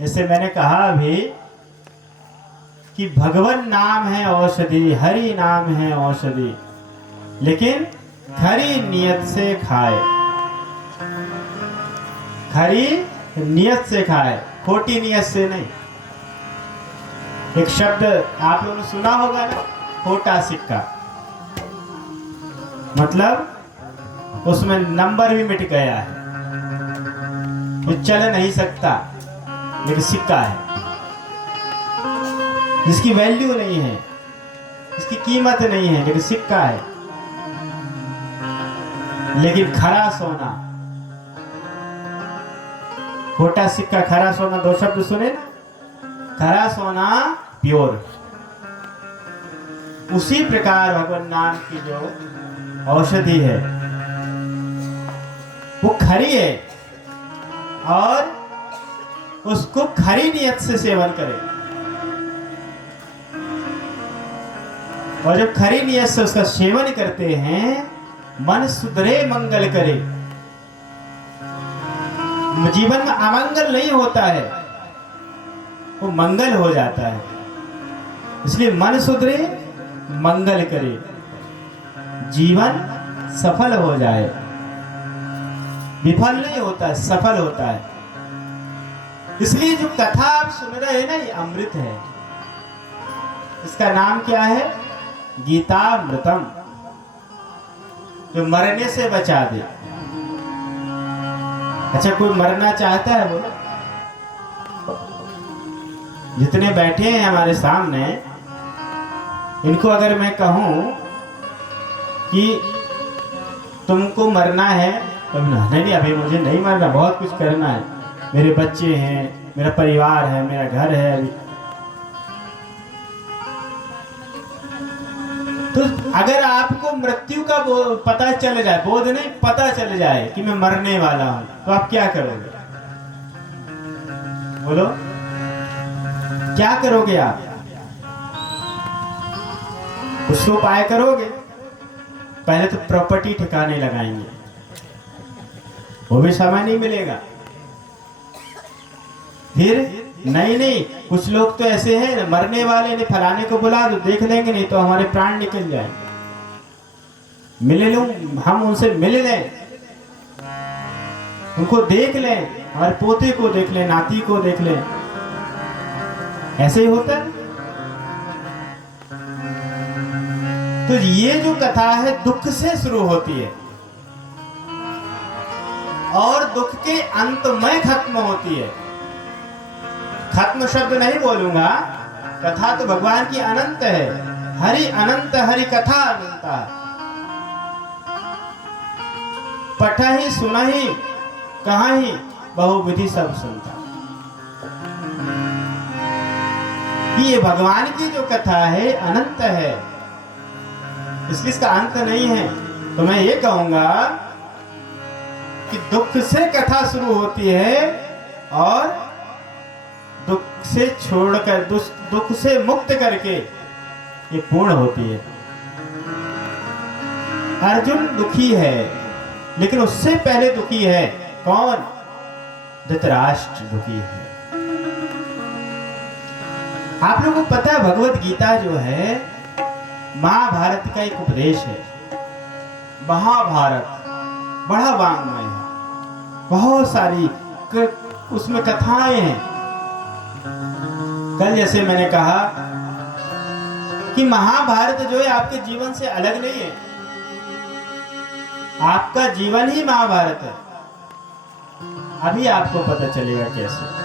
जैसे मैंने कहा अभी कि भगवान नाम है औषधि, हरि नाम है औषधि, लेकिन खरी नियत से खाए, खरी नियत से खाए, खोटी नियत से नहीं। एक शब्द आप लोगों ने सुना होगा ना, खोटा सिक्का, मतलब उसमें नंबर भी मिट गया है, ये चल नहीं सकता, लेकिन सिक्का है जिसकी वैल्यू नहीं है, इसकी कीमत नहीं है, लेकिन सिक्का है। लेकिन खरा सोना, खोटा सिक्का, खरा सोना, दो शब्द सुने ना, खरा सोना प्योर। उसी प्रकार भगवान नाम की जो औषधि है वो खरी है, और उसको खरी नियत से सेवन करें, और जब खरी नियत से उसका सेवन करते हैं, मन सुधरे मंगल करे। जीवन में अमंगल नहीं होता है, वो मंगल हो जाता है। इसलिए मन सुधरे मंगल करे, जीवन सफल हो जाए। विफल नहीं होता, सफल होता है। इसलिए जो कथा आप सुन रहे हैं ना, ये अमृत है। इसका नाम क्या है? गीतामृतम, जो मरने से बचा दे। अच्छा, कोई मरना चाहता है? बोलो। जितने बैठे हैं हमारे सामने, इनको अगर मैं कहूं कि तुमको मरना है, तो नहीं, अभी मुझे नहीं मरना, बहुत कुछ करना है, मेरे बच्चे हैं, मेरा परिवार है, मेरा घर है। अभी तो अगर आपको मृत्यु का पता चल जाए, बोध नहीं, पता चल जाए कि मैं मरने वाला हूं, तो आप क्या करोगे? बोलो, क्या करोगे आप? कुछ तो उपाय करोगे। पहले तो प्रॉपर्टी ठिकाने लगाएंगे, वो भी समय नहीं मिलेगा। फिर नहीं, कुछ लोग तो ऐसे हैं, मरने वाले ने फलाने को बुला दो, देख लेंगे, नहीं तो हमारे प्राण निकल जाएंगे, मिल लूं, हम उनसे मिल लें, उनको देख लें, हमारे पोते को देख लें, नाती को देख लें। ऐसे ही होता है। तो ये जो कथा है दुख से शुरू होती है और दुख के अंत में खत्म होती है। खत्म शब्द नहीं बोलूंगा, कथा तो भगवान की अनंत है। हरि अनंत, हरि कथा अनंता। पठहि सुनहि कहाहि बहुविधि सब सुनता। ये भगवान की जो कथा है अनंत है, इसलिए इसका अंत नहीं है। तो मैं ये कहूंगा कि दुख से कथा शुरू होती है और दुख से छोड़कर, दुख से मुक्त करके ये पूर्ण होती है। अर्जुन दुखी है, लेकिन उससे पहले दुखी है कौन? धृतराष्ट्र दुखी है। आप लोगों को पता है, भगवत गीता जो है महाभारत का एक उपदेश है। महाभारत बड़ा वांग्मय है, बहुत सारी उसमें कथाएं हैं। कल जैसे मैंने कहा कि महाभारत जो है आपके जीवन से अलग नहीं है, आपका जीवन ही महाभारत है। अभी आपको पता चलेगा कैसे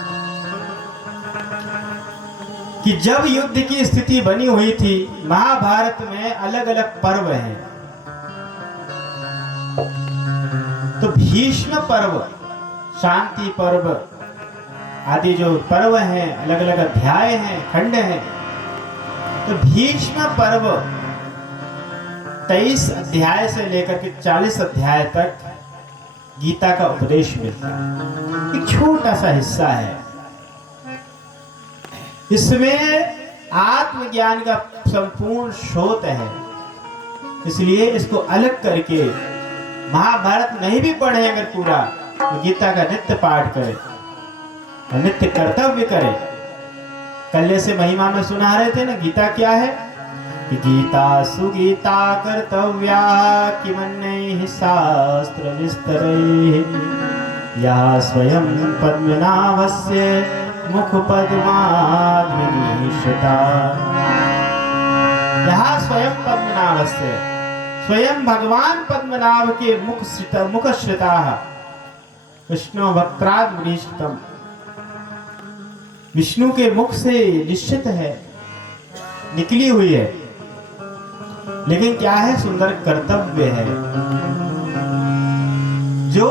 कि जब युद्ध की स्थिति बनी हुई थी, महाभारत में अलग अलग पर्व हैं। तो भीष्म पर्व, शांति पर्व आदि जो पर्व हैं, अलग अलग अध्याय हैं, खंड हैं। तो भीष्म पर्व 23 अध्याय से लेकर के 40 अध्याय तक गीता का उपदेश मिलता है। एक छोटा सा हिस्सा है, इसमें आत्मज्ञान का संपूर्ण स्रोत है। इसलिए इसको अलग करके, महाभारत नहीं भी पढ़े अगर पूरा, तो गीता का नित्य पाठ करें। और नित्य कर्तव्य करे। कल्य से महिमा में सुना रहे थे ना, गीता क्या है कि गीता सुगीता कर्तव्या किमन्यैः शास्त्र विस्तरैः या स्वयं पद्मनाभस्य मुख पद्माद्मिनिश्रिता। यहाँ स्वयं पद्मनाभस्य, स्वयं भगवान पद्मनाभ के मुख श्रिता विष्णु वक्त्राद विनिश्चितम, विष्णु के मुख से निश्चित है, निकली हुई है। लेकिन क्या है? सुंदर कर्तव्य है। जो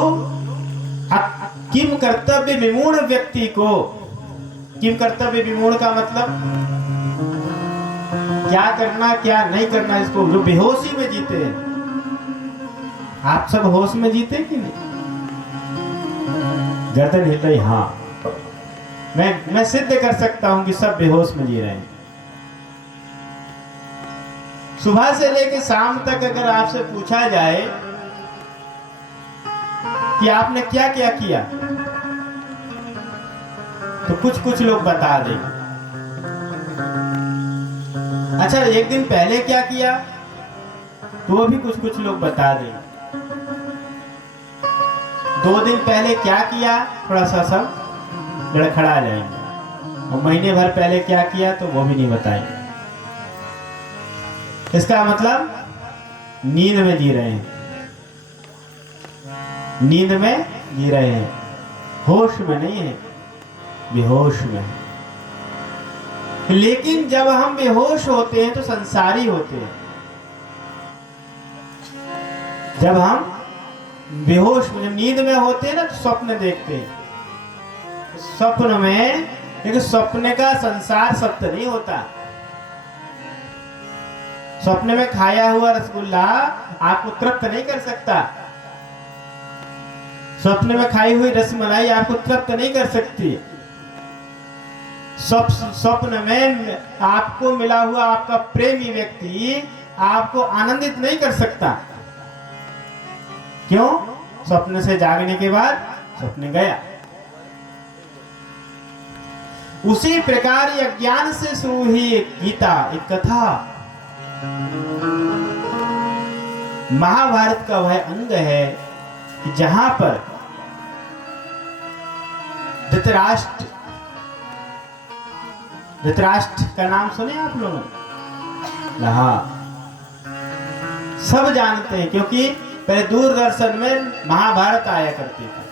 किम कर्तव्य विमूढ़ व्यक्ति को, किम कर्तव्य विमूढ़ का मतलब क्या करना क्या नहीं करना, इसको जो बेहोशी में जीते हैं। आप सब होश में जीते कि नहीं? गर्दन हिल रही, हाँ मैं सिद्ध कर सकता हूं कि सब बेहोश में जी रहे हैं। सुबह से लेकर शाम तक अगर आपसे पूछा जाए कि आपने क्या क्या किया, तो कुछ कुछ लोग बता देंगे। अच्छा, एक दिन पहले क्या किया, तो वो भी कुछ कुछ लोग बता देंगे। 2 दिन पहले क्या किया, थोड़ा सा सब लड़खड़ा जाएंगे। और महीने भर पहले क्या किया, तो वो भी नहीं बताएंगे। इसका मतलब नींद में जी रहे हैं, नींद में जी रहे हैं, होश में नहीं है, बेहोश में है। लेकिन जब हम बेहोश होते हैं तो संसारी होते हैं। जब हम बेहोश नींद में होते हैं ना, तो स्वप्न देखते हैं। स्वप्न में, लेकिन स्वप्न का संसार सत्य नहीं होता। स्वप्न में खाया हुआ रसगुल्ला आपको तृप्त नहीं कर सकता। स्वप्न में खाई हुई रसमलाई आपको तृप्त नहीं कर सकती। स्वप्न में आपको मिला हुआ आपका प्रेमी व्यक्ति आपको आनंदित नहीं कर सकता। क्यों? स्वप्न से जागने के बाद स्वप्न गया। उसी प्रकार ये अज्ञान से शुरू हुई एक गीता, एक कथा, महाभारत का वह अंग है कि जहां पर धृतराष्ट्र का नाम सुने आप लोगों? हाँ, सब जानते हैं, क्योंकि पहले दूरदर्शन में महाभारत आया करती थी।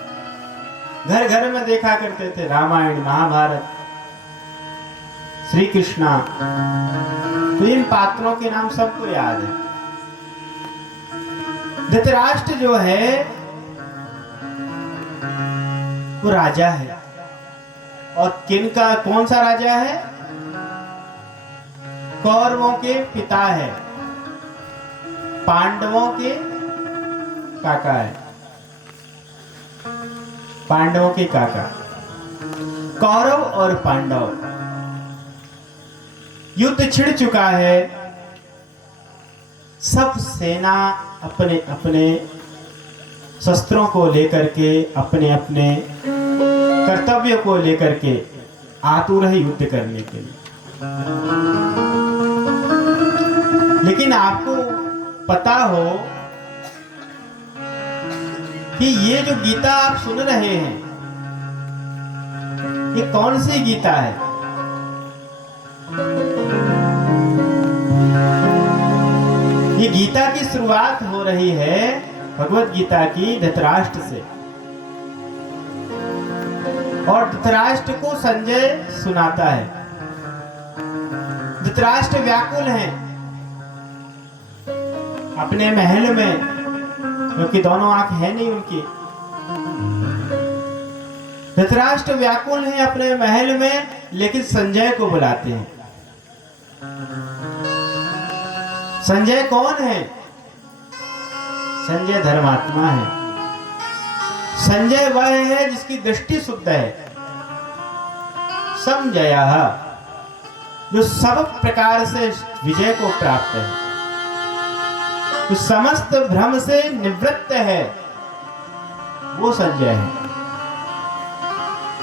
घर घर में देखा करते थे रामायण, महाभारत, श्री कृष्णा। तो इन पात्रों के नाम सबको याद है। धृतराष्ट्र जो है वो राजा है। और किनका, कौन सा राजा है? कौरवों के पिता है, पांडवों के काका है, पांडवों के काका। कौरव और पांडव, युद्ध छिड़ चुका है। सब सेना अपने अपने शस्त्रों को लेकर के, अपने अपने कर्तव्य को लेकर के आतुर है युद्ध करने के लिए। लेकिन आपको पता हो कि ये जो गीता आप सुन रहे हैं, ये कौन सी गीता है? ये गीता की शुरुआत हो रही है भगवत गीता की धृतराष्ट्र से। और धृतराष्ट्र को संजय सुनाता है। धृतराष्ट्र व्याकुल हैं अपने महल में, क्योंकि दोनों आंख है नहीं उनकी। धृतराष्ट्र व्याकुल हैं अपने महल में, लेकिन संजय को बुलाते हैं। संजय कौन है? संजय धर्मात्मा है। संजय वह है जिसकी दृष्टि शुद्ध है। संजयः, जो सब प्रकार से विजय को प्राप्त है, जो समस्त भ्रम से निवृत्त है, वो संजय है।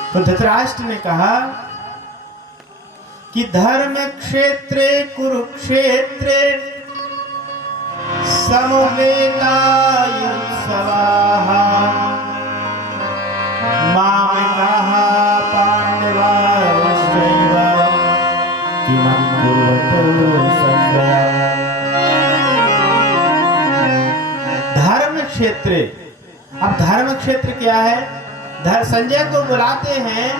तो धृतराष्ट्र ने कहा कि धर्म क्षेत्रे कुरुक्षेत्रे समवेतायुत्सवाः मामकाः पाण्डवाश्चैव किमं कुर्वतो संजय। धर्म क्षेत्रे, अब धर्म क्षेत्र क्या है? संजय को बुलाते हैं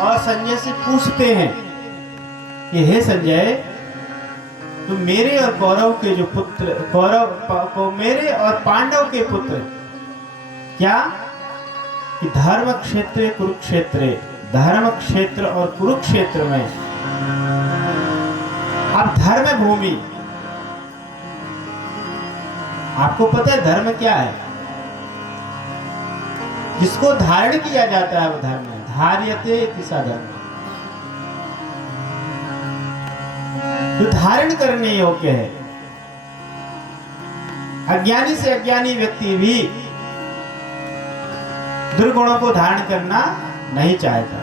और संजय से पूछते हैं कि हे संजय, तुम मेरे और कौरव के जो पुत्र, कौरव को मेरे और पांडव के पुत्र, क्या कि धर्म क्षेत्र कुरुक्षेत्र, धर्म क्षेत्र और कुरुक्षेत्र में, अब धर्म भूमि, आपको पता है धर्म क्या है? जिसको धारण किया जाता है वो धर्म है। धार्यते इति स धर्म, जो धारण करने योग्य है। अज्ञानी से अज्ञानी व्यक्ति भी दुर्गुणों को धारण करना नहीं चाहता।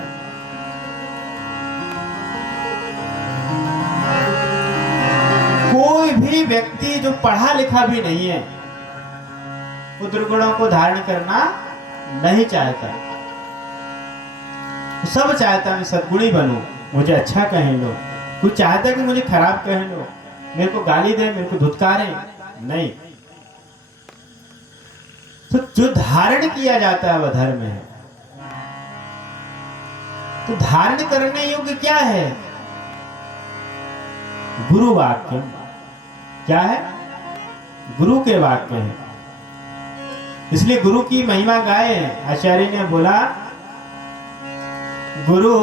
कोई भी व्यक्ति जो पढ़ा लिखा भी नहीं है वो दुर्गुणों को धारण करना नहीं चाहता। सब चाहता मैं सद्गुणी बनूं, मुझे अच्छा कहें लोग। कोई चाहता कि मुझे खराब कहें लोग, मेरे को गाली दे, मेरे को धुतकारें, नहीं। तो जो धारण किया जाता है वह धर्म है। तो धारण करने योग्य क्या है? गुरु वाक्य। क्या है? गुरु के वाक्य है। इसलिए गुरु की महिमा गाए हैं। आचार्य ने बोला, गुरु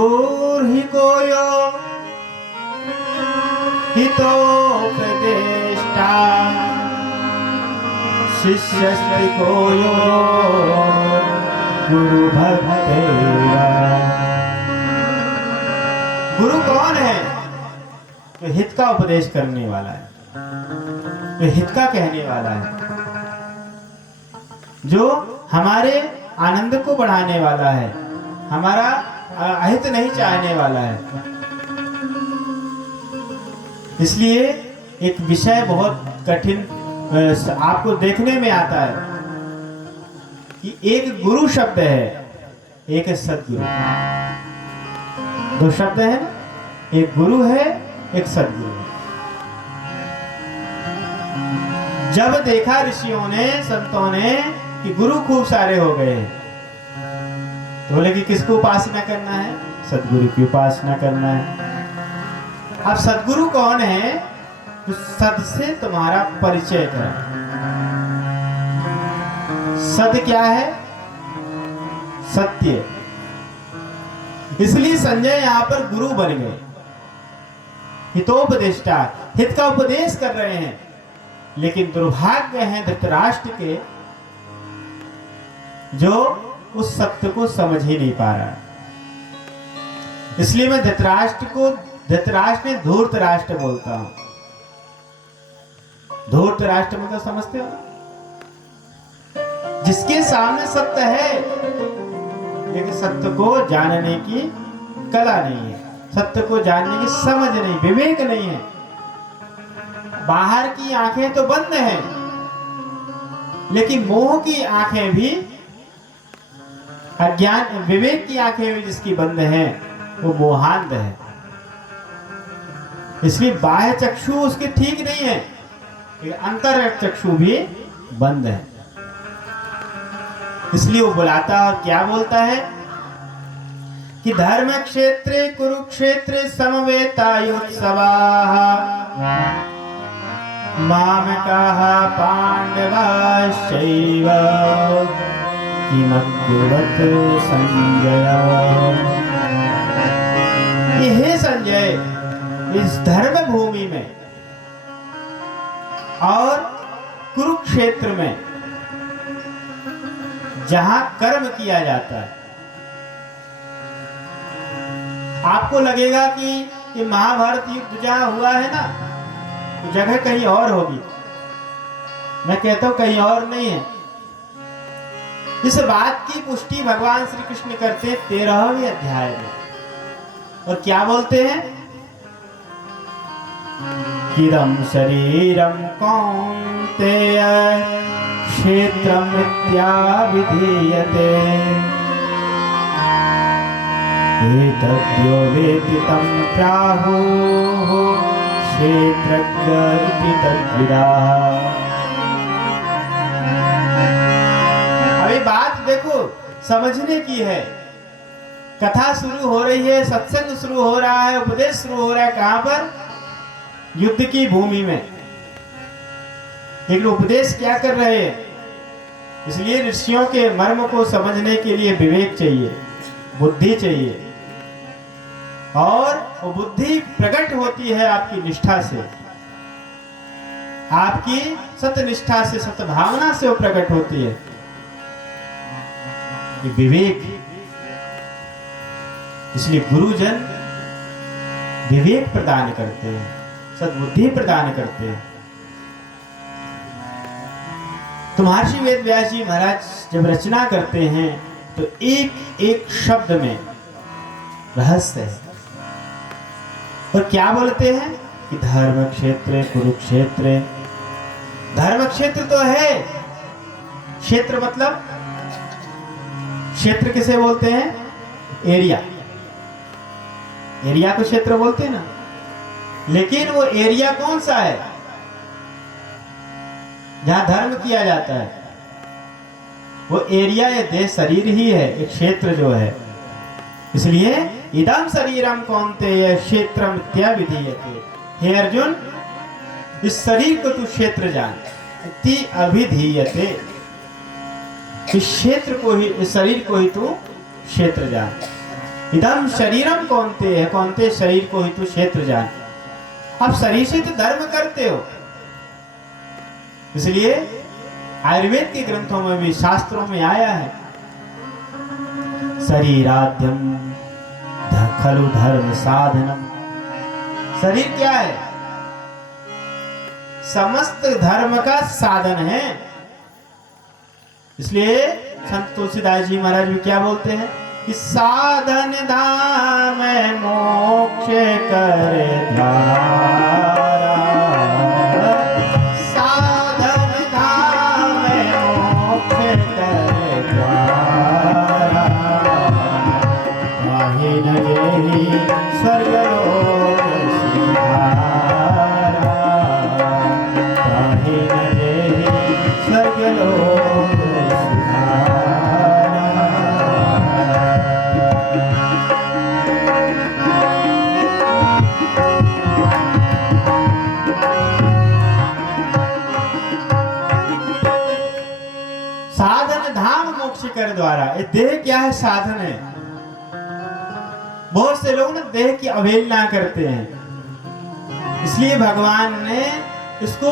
ही कोयो हितोपदेष्टा, शिष्य कोयो गुरु भक्तेवा। गुरु कौन है? जो हित का उपदेश करने वाला है, जो हित का कहने वाला है, जो हमारे आनंद को बढ़ाने वाला है, हमारा अहित नहीं चाहने वाला है। इसलिए एक विषय बहुत कठिन आपको देखने में आता है कि एक गुरु शब्द है, एक सद्गुरु। दो शब्द है ना, एक गुरु है, एक सद्गुरु। जब देखा ऋषियों ने, संतों ने कि गुरु खूब सारे हो गए, तो बोले कि किसको उपासना करना है? सद्गुरु की उपासना करना है। अब सद्गुरु कौन है? तो सद से तुम्हारा परिचय करा। सद क्या है? सत्य। इसलिए संजय यहां पर गुरु बन गए, हितोपदेष्टा, हित का उपदेश कर रहे हैं। लेकिन दुर्भाग्य है धृतराष्ट्र के, जो उस सत्य को समझ ही नहीं पा रहा। इसलिए मैं धृतराष्ट्र ने धूर्तराष्ट्र बोलता हूं। धूर्तराष्ट्र मतलब समझते हो? जिसके सामने सत्य है लेकिन सत्य को जानने की कला नहीं है, सत्य को जानने की समझ नहीं, विवेक नहीं है। बाहर की आंखें तो बंद हैं, लेकिन मोह की आंखें भी, अज्ञान विवेक की आंखें भी जिसकी बंद हैं वो मोहांध है। इसलिए बाह्य चक्षु उसके ठीक नहीं है, अंतर चक्षु भी बंद है। इसलिए वो बुलाता और क्या बोलता है कि धर्म क्षेत्रे कुरुक्षेत्रे समवेतायुत्सवाः मामकाः पांडवाश्चैव किमकुर्वत संजय। हे संजय, इस धर्म भूमि में और कुरुक्षेत्र में जहां कर्म किया जाता है, आपको लगेगा कि ये महाभारत युद्ध जहां हुआ है ना, तो जगह कहीं और होगी। मैं कहता हूं कहीं और नहीं है, इस बात की पुष्टि भगवान श्री कृष्ण करते हैं 13वें अध्याय में। और क्या बोलते हैं? इदं शरीरं कौन्तेय क्षेत्रमित्याभिधीयते एतद्यो वेत्ति तं प्राहुः क्षेत्रज्ञ इति तद्विदाः। अभी बात देखो समझने की है। कथा शुरू हो रही है, सत्संग शुरू हो रहा है, उपदेश शुरू हो रहा है। कहां पर? युद्ध की भूमि में। लेकिन उपदेश क्या कर रहे हैं? इसलिए ऋषियों के मर्म को समझने के लिए विवेक चाहिए, बुद्धि चाहिए। और वो बुद्धि प्रकट होती है आपकी निष्ठा से, आपकी सत्यनिष्ठा से, सत्भावना से वो प्रकट होती है। ये विवेक, इसलिए गुरुजन विवेक प्रदान करते हैं, सद्बुद्धि प्रदान करते हैं। तो महर्षि वेद व्यास जी महाराज जब रचना करते हैं तो एक एक शब्द में रहस्य है। और क्या बोलते हैं कि धर्म क्षेत्र कुरुक्षेत्र। धर्म क्षेत्र तो है, क्षेत्र मतलब, क्षेत्र किसे बोलते हैं? एरिया। एरिया को क्षेत्र बोलते हैं ना। लेकिन वो एरिया कौन सा है जहां धर्म किया जाता है? वो एरिया ये देह शरीर ही है, एक क्षेत्र जो है। इसलिए इदं शरीरम कौन्तेय क्षेत्रम इत्याभिधीयते। हे अर्जुन, इस शरीर को तू क्षेत्र जान। इति अभिधीयते, इस क्षेत्र को ही, इस शरीर को ही तू क्षेत्र जान। इदं शरीरम कौन्तेय, कौन्तेय शरीर को ही तू क्षेत्र जान। आप शरीर से तो धर्म करते हो। इसलिए आयुर्वेद के ग्रंथों में भी, शास्त्रों में आया है, शरीराद्यम खलु धर्म साधनम। शरीर क्या है? समस्त धर्म का साधन है। इसलिए संत तुलसीदास जी महाराज भी क्या बोलते हैं कि साधन धाम मोक्ष करे द्वारा, साधन धाम मोक्ष करे द्वारा, काहे न जेहि स्वर्गलोक सिधारा, काहे न जेहि स्वर्गलोक कर द्वारा। ये देह क्या है? साधन है। बहुत से लोग ना देह की अवहेलना करते हैं। इसलिए भगवान ने इसको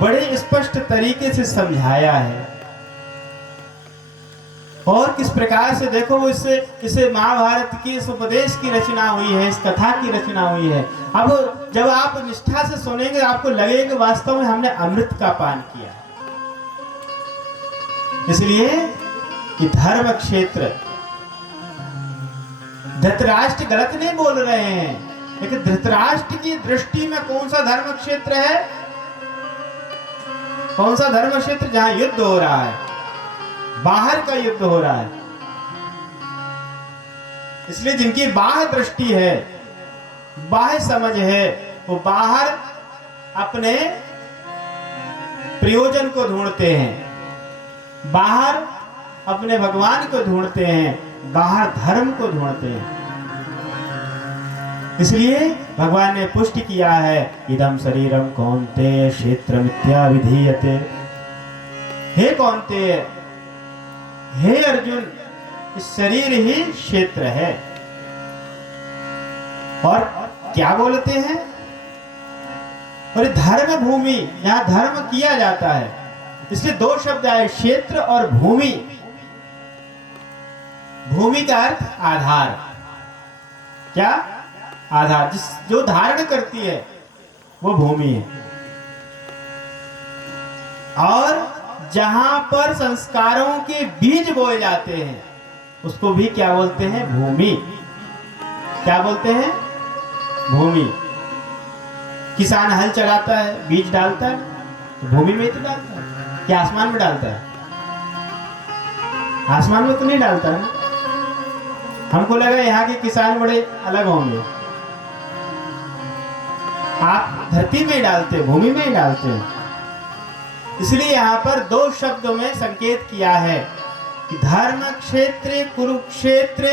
बड़े स्पष्ट तरीके से समझाया है। और किस प्रकार से देखो, वो इसे महाभारत की इस उपदेश की रचना हुई है, इस कथा की रचना हुई है। अब जब आप निष्ठा से सुनेंगे आपको लगेगा वास्तव में हमने अमृत का पान किया। इसलिए कि धर्म क्षेत्र, धृतराष्ट्र गलत नहीं बोल रहे हैं, लेकिन धृतराष्ट्र की दृष्टि में कौन सा धर्म क्षेत्र है? कौन सा धर्म क्षेत्र? जहां युद्ध हो रहा है, बाहर का युद्ध हो रहा है। इसलिए जिनकी बाह्य दृष्टि है, बाह्य समझ है, वो बाहर अपने प्रयोजन को ढूंढते हैं, बाहर अपने भगवान को ढूंढते हैं, बाहर धर्म को ढूंढते हैं। इसलिए भगवान ने पुष्टि किया है, इदं शरीरम कौन्तेय क्षेत्रम इत्याभिधीयते। हे कौन्तेय, हे अर्जुन, इस शरीर ही क्षेत्र है। और क्या बोलते हैं? और धर्म भूमि, यहां धर्म किया जाता है। इसलिए दो शब्द आए, क्षेत्र और भूमि। भूमि का अर्थ आधार। क्या? आधार। जो धारण करती है वो भूमि है। और जहां पर संस्कारों के बीज बोए जाते हैं उसको भी क्या बोलते हैं? भूमि। क्या बोलते हैं? भूमि। किसान हल चलाता है, बीज डालता है, तो भूमि में ही तो डालता है। क्या आसमान में डालता है? आसमान में तो नहीं डालता है। हमको लगा यहाँ के किसान बड़े अलग होंगे। आप धरती में डालते हैं, भूमि में ही डालते हैं। इसलिए यहाँ पर दो शब्दों में संकेत किया है कि धर्म क्षेत्र कुरुक्षेत्र।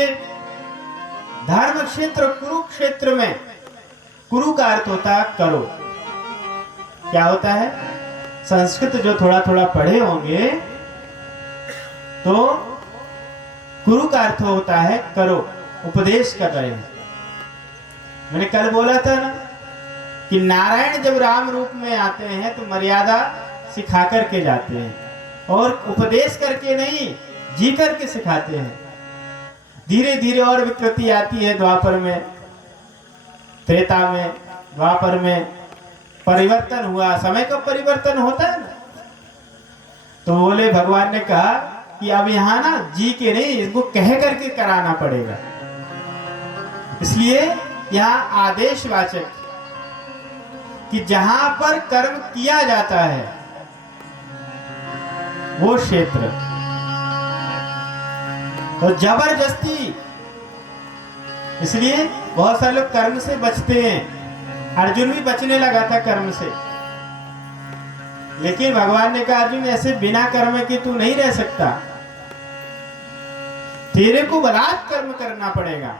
धर्म क्षेत्र कुरुक्षेत्र में कुरु का अर्थ होता है करो। क्या होता है? संस्कृत जो थोड़ा थोड़ा पढ़े होंगे तो कुरु का अर्थ होता है करो, उपदेश कर रहे हैं। मैंने कल बोला था ना कि नारायण जब राम रूप में आते हैं तो मर्यादा सिखा करके जाते हैं और उपदेश करके नहीं, जी करके सिखाते हैं। धीरे धीरे और विकृति आती है द्वापर में, त्रेता में, द्वापर में परिवर्तन हुआ। समय का परिवर्तन होता है ना, तो बोले भगवान ने कहा कि अब यहाँ ना जी के नहीं, इसको कह करके कराना पड़ेगा। इसलिए यहाँ आदेशवाचक कि जहां पर कर्म किया जाता है वो क्षेत्र, तो जबरदस्ती। इसलिए बहुत सारे लोग कर्म से बचते हैं। अर्जुन भी बचने लगा था कर्म से, लेकिन भगवान ने कहा अर्जुन ऐसे बिना कर्म के तू नहीं रह सकता, तेरे को बलात् कर्म करना पड़ेगा।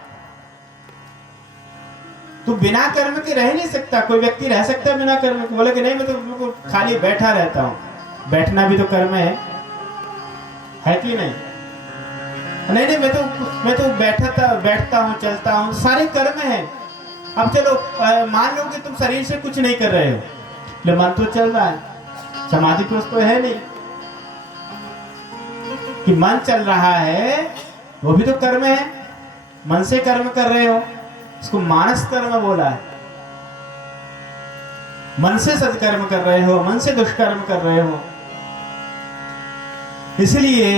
तू बिना कर्म के रह नहीं सकता। कोई व्यक्ति रह सकता है बिना कर्म के? बोले कि नहीं, मैं तो बिल्कुल खाली बैठा रहता हूं। बैठना भी तो कर्म है कि नहीं? नहीं, मैं तो बैठता हूँ, चलता हूँ, सारे कर्म है। अब चलो मान लो कि तुम शरीर से कुछ नहीं कर रहे हो, ले मन तो चल रहा है, समाधि पुरुष तो है नहीं कि मन चल रहा है, वो भी तो कर्म है। मन से कर्म कर रहे हो, इसको मानस कर्म बोला है। मन से सत्कर्म कर रहे हो, मन से दुष्कर्म कर रहे हो। इसलिए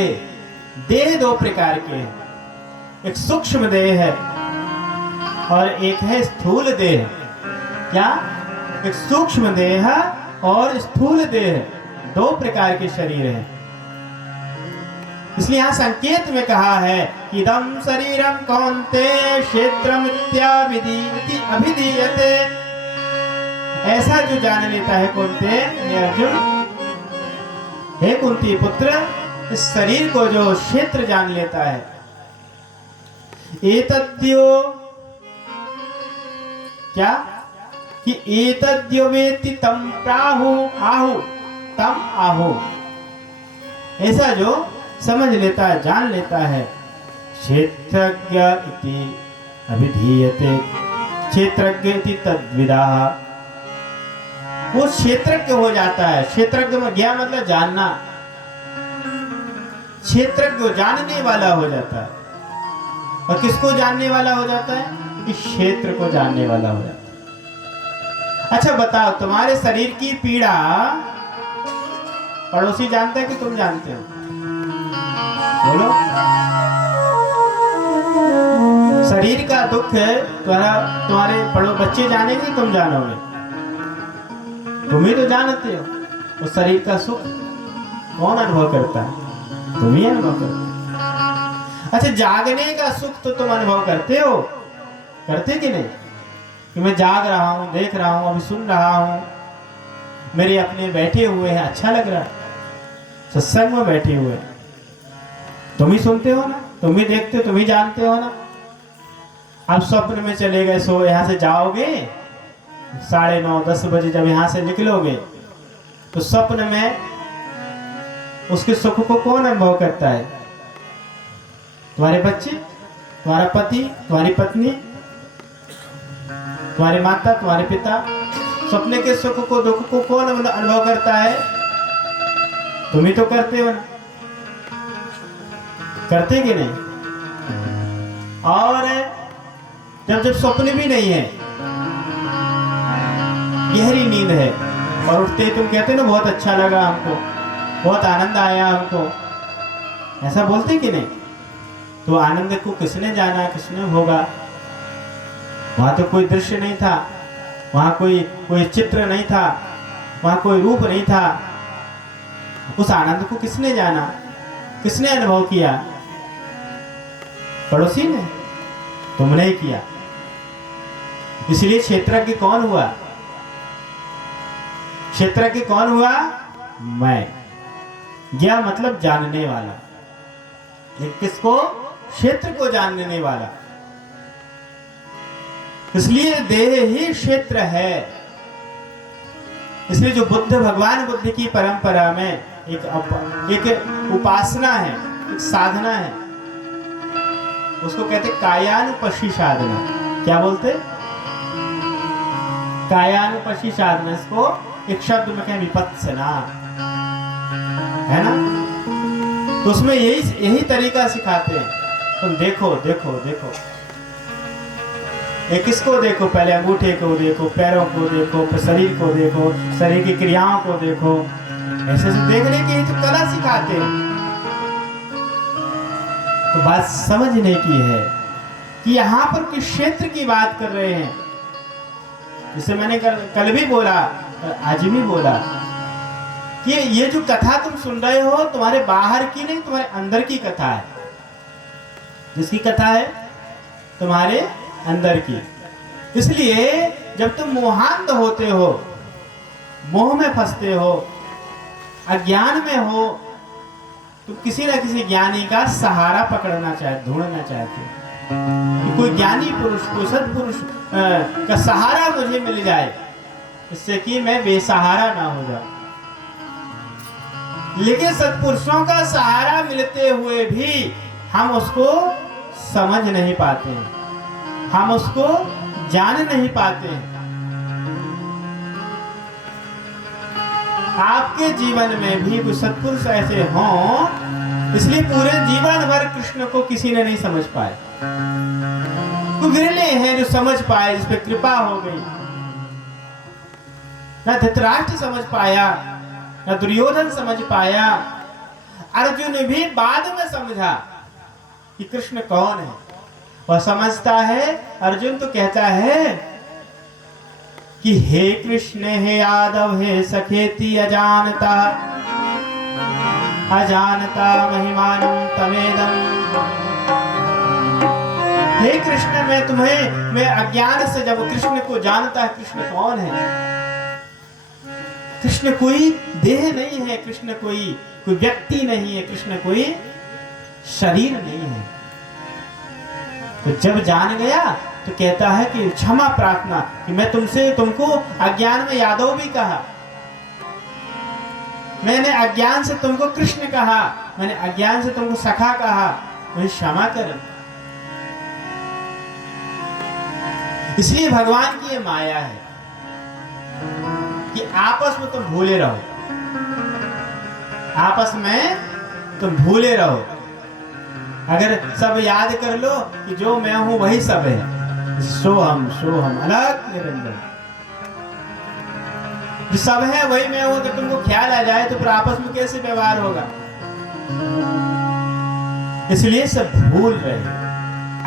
देह दो प्रकार के हैं, एक सूक्ष्म देह है और एक है स्थूल देह। क्या? एक सूक्ष्म देह और स्थूल देह, दो प्रकार के शरीर हैं। इसलिए यहां संकेत में कहा है इदं शरीरम कौन्तेय क्षेत्रमित्याभिधीयते अभिधीयते। ऐसा जो जान लेता है कौन्तेय, हे अर्जुन, हे कुंती पुत्र, इस शरीर को जो क्षेत्र जान लेता है, एतद्यो क्या कि एतद्यो वेत्ति तम प्राहु आहु तम आहु। ऐसा जो समझ लेता है, जान लेता है, क्षेत्रज्ञ इति अभिधीयते। क्षेत्रज्ञ इति तद्विदाः, वो क्षेत्रज्ञ हो जाता है। क्षेत्रज्ञ में ज्ञा मतलब जानना, क्षेत्रज्ञ जानने वाला हो जाता है। और किसको जानने वाला हो जाता है? इस क्षेत्र को जानने वाला हो जाता है। अच्छा बताओ, तुम्हारे शरीर की पीड़ा पड़ोसी जानता है कि तुम जानते हो? बोलो। शरीर का दुख है तुम्हारे बच्चे जानेंगे, तुम जानोगे? तुम ही तो जानते हो। उस शरीर का सुख कौन अनुभव करता है? तुम ही अनुभव करते हो। अच्छा, जागने का सुख तो तुम अनुभव करते हो, करते कि नहीं? कि मैं जाग रहा हूं, देख रहा हूं, अभी सुन रहा हूं, मेरे अपने बैठे हुए हैं, अच्छा लग रहा है, सत्संग में बैठे हुए हैं। तुम ही सुनते हो ना, तुम ही देखते हो, तुम ही जानते हो ना। अब स्वप्न में चले गए, सो यहाँ से जाओगे 9:30 10 बजे, जब यहाँ से निकलोगे तो स्वप्न में उसके सुख को कौन अनुभव करता है? तुम्हारे बच्चे, तुम्हारा पति, तुम्हारी पत्नी, तुम्हारे माता, तुम्हारे पिता। सपने के सुख को, दुख को कौन अनुभव करता है? तुम ही तो करते हो ना, करते कि नहीं? और जब स्वप्न भी नहीं है, गहरी नींद है, और उठते तुम कहते ना बहुत अच्छा लगा हमको, बहुत आनंद आया हमको, ऐसा बोलते कि नहीं? तो आनंद को किसने जाना, किसने भोगा? वहां तो कोई दृश्य नहीं था, वहां कोई चित्र नहीं था, वहां कोई रूप नहीं था। उस आनंद को किसने जाना, किसने अनुभव किया? पड़ोसी ने, तुमने ही किया। इसलिए क्षेत्रज्ञ कौन हुआ? क्षेत्रज्ञ कौन हुआ? मैं। ज्ञ मतलब जानने वाला, लेकिन किसको? क्षेत्र को जानने वाला। इसलिए देह ही क्षेत्र है। इसलिए जो बुद्ध, भगवान बुद्ध की परंपरा में एक उपासना है, एक साधना है, उसको कहते कायानुपशी साधना। क्या बोलते? कायानुपशी साधना। इसको एक शब्द में कहें विपत्सना, है ना? तो उसमें यही तरीका सिखाते हैं। तुम देखो देखो देखो, एक किसको देखो? पहले अंगूठे को देखो, पैरों को देखो, फिर शरीर को देखो, शरीर की क्रियाओं को देखो। ऐसे से देखने की तो कला सिखाते हैं। तो बात समझने की है कि यहाँ पर किस क्षेत्र की बात कर रहे हैं। जिसे मैंने कल भी बोला, आज भी बोला कि ये जो कथा तुम सुन रहे हो, तुम्हारे बाहर की नहीं, तुम्हारे अंदर की कथा है। जिसकी कथा है? तुम्हारे अंदर की। इसलिए जब तुम मोहांध होते हो, मोह में फंसते हो, अज्ञान में हो, तो किसी न किसी ज्ञानी का सहारा पकड़ना चाहते, ढूंढना चाहते हो। कोई ज्ञानी पुरुष, कोई सत्पुरुष का सहारा मुझे मिल जाए, इससे कि मैं बेसहारा ना हो जाऊं। लेकिन सत्पुरुषों का सहारा मिलते हुए भी हम उसको समझ नहीं पाते हैं, हम उसको जान नहीं पाते हैं। आपके जीवन में भी कुछ सत्पुरुष ऐसे हों, इसलिए पूरे जीवन भर कृष्ण को किसी ने नहीं समझ पाए। कुछ विरले हैं जो समझ पाए, जिस पे कृपा हो गई। न धृतराष्ट्र समझ पाया, न दुर्योधन समझ पाया। अर्जुन भी बाद में समझा कि कृष्ण कौन है। वह समझता है, अर्जुन तो कहता है कि हे कृष्ण, हे यादव, हे सखेति अजानता अजानता महिमानं तमेदं। हे कृष्ण, मैं अज्ञान से, जब कृष्ण को जानता है, कृष्ण कौन है। कृष्ण कोई देह नहीं है, कृष्ण कोई व्यक्ति नहीं है, कृष्ण कोई शरीर नहीं है। तो जब जान गया तो कहता है कि क्षमा प्रार्थना कि मैं तुमको अज्ञान में यादव भी कहा, मैंने अज्ञान से तुमको कृष्ण कहा, मैंने अज्ञान से तुमको सखा कहा, मुझे क्षमा कर। इसलिए भगवान की ये माया है कि आपस में तुम भूले रहो, आपस में तुम भूले रहो। अगर सब याद कर लो कि जो मैं हूं वही सब है, सोहम सोहम अलग निरंजन, जो सब है वही मैं हूं, तो तुमको ख्याल आ जाए तो फिर आपस में कैसे व्यवहार होगा। इसलिए सब भूल रहे।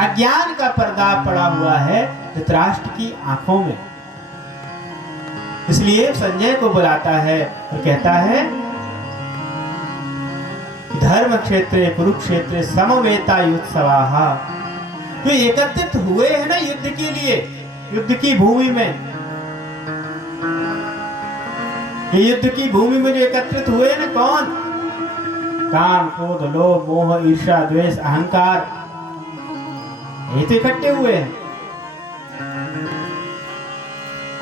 अज्ञान का पर्दा पड़ा हुआ है धृतराष्ट्र की आंखों में। इसलिए संजय को बुलाता है और कहता है, धर्म क्षेत्रे कुरुक्षेत्रे समवेता युत्सवाः। तो एकत्रित हुए हैं ना युद्ध के लिए, युद्ध की भूमि में। ये युद्ध की भूमि में जो एकत्रित हुए हैं ना, कौन? काम, क्रोध, लोभ, मोह, ईर्ष्या, द्वेष, अहंकार, ये तो इकट्ठे हुए हैं।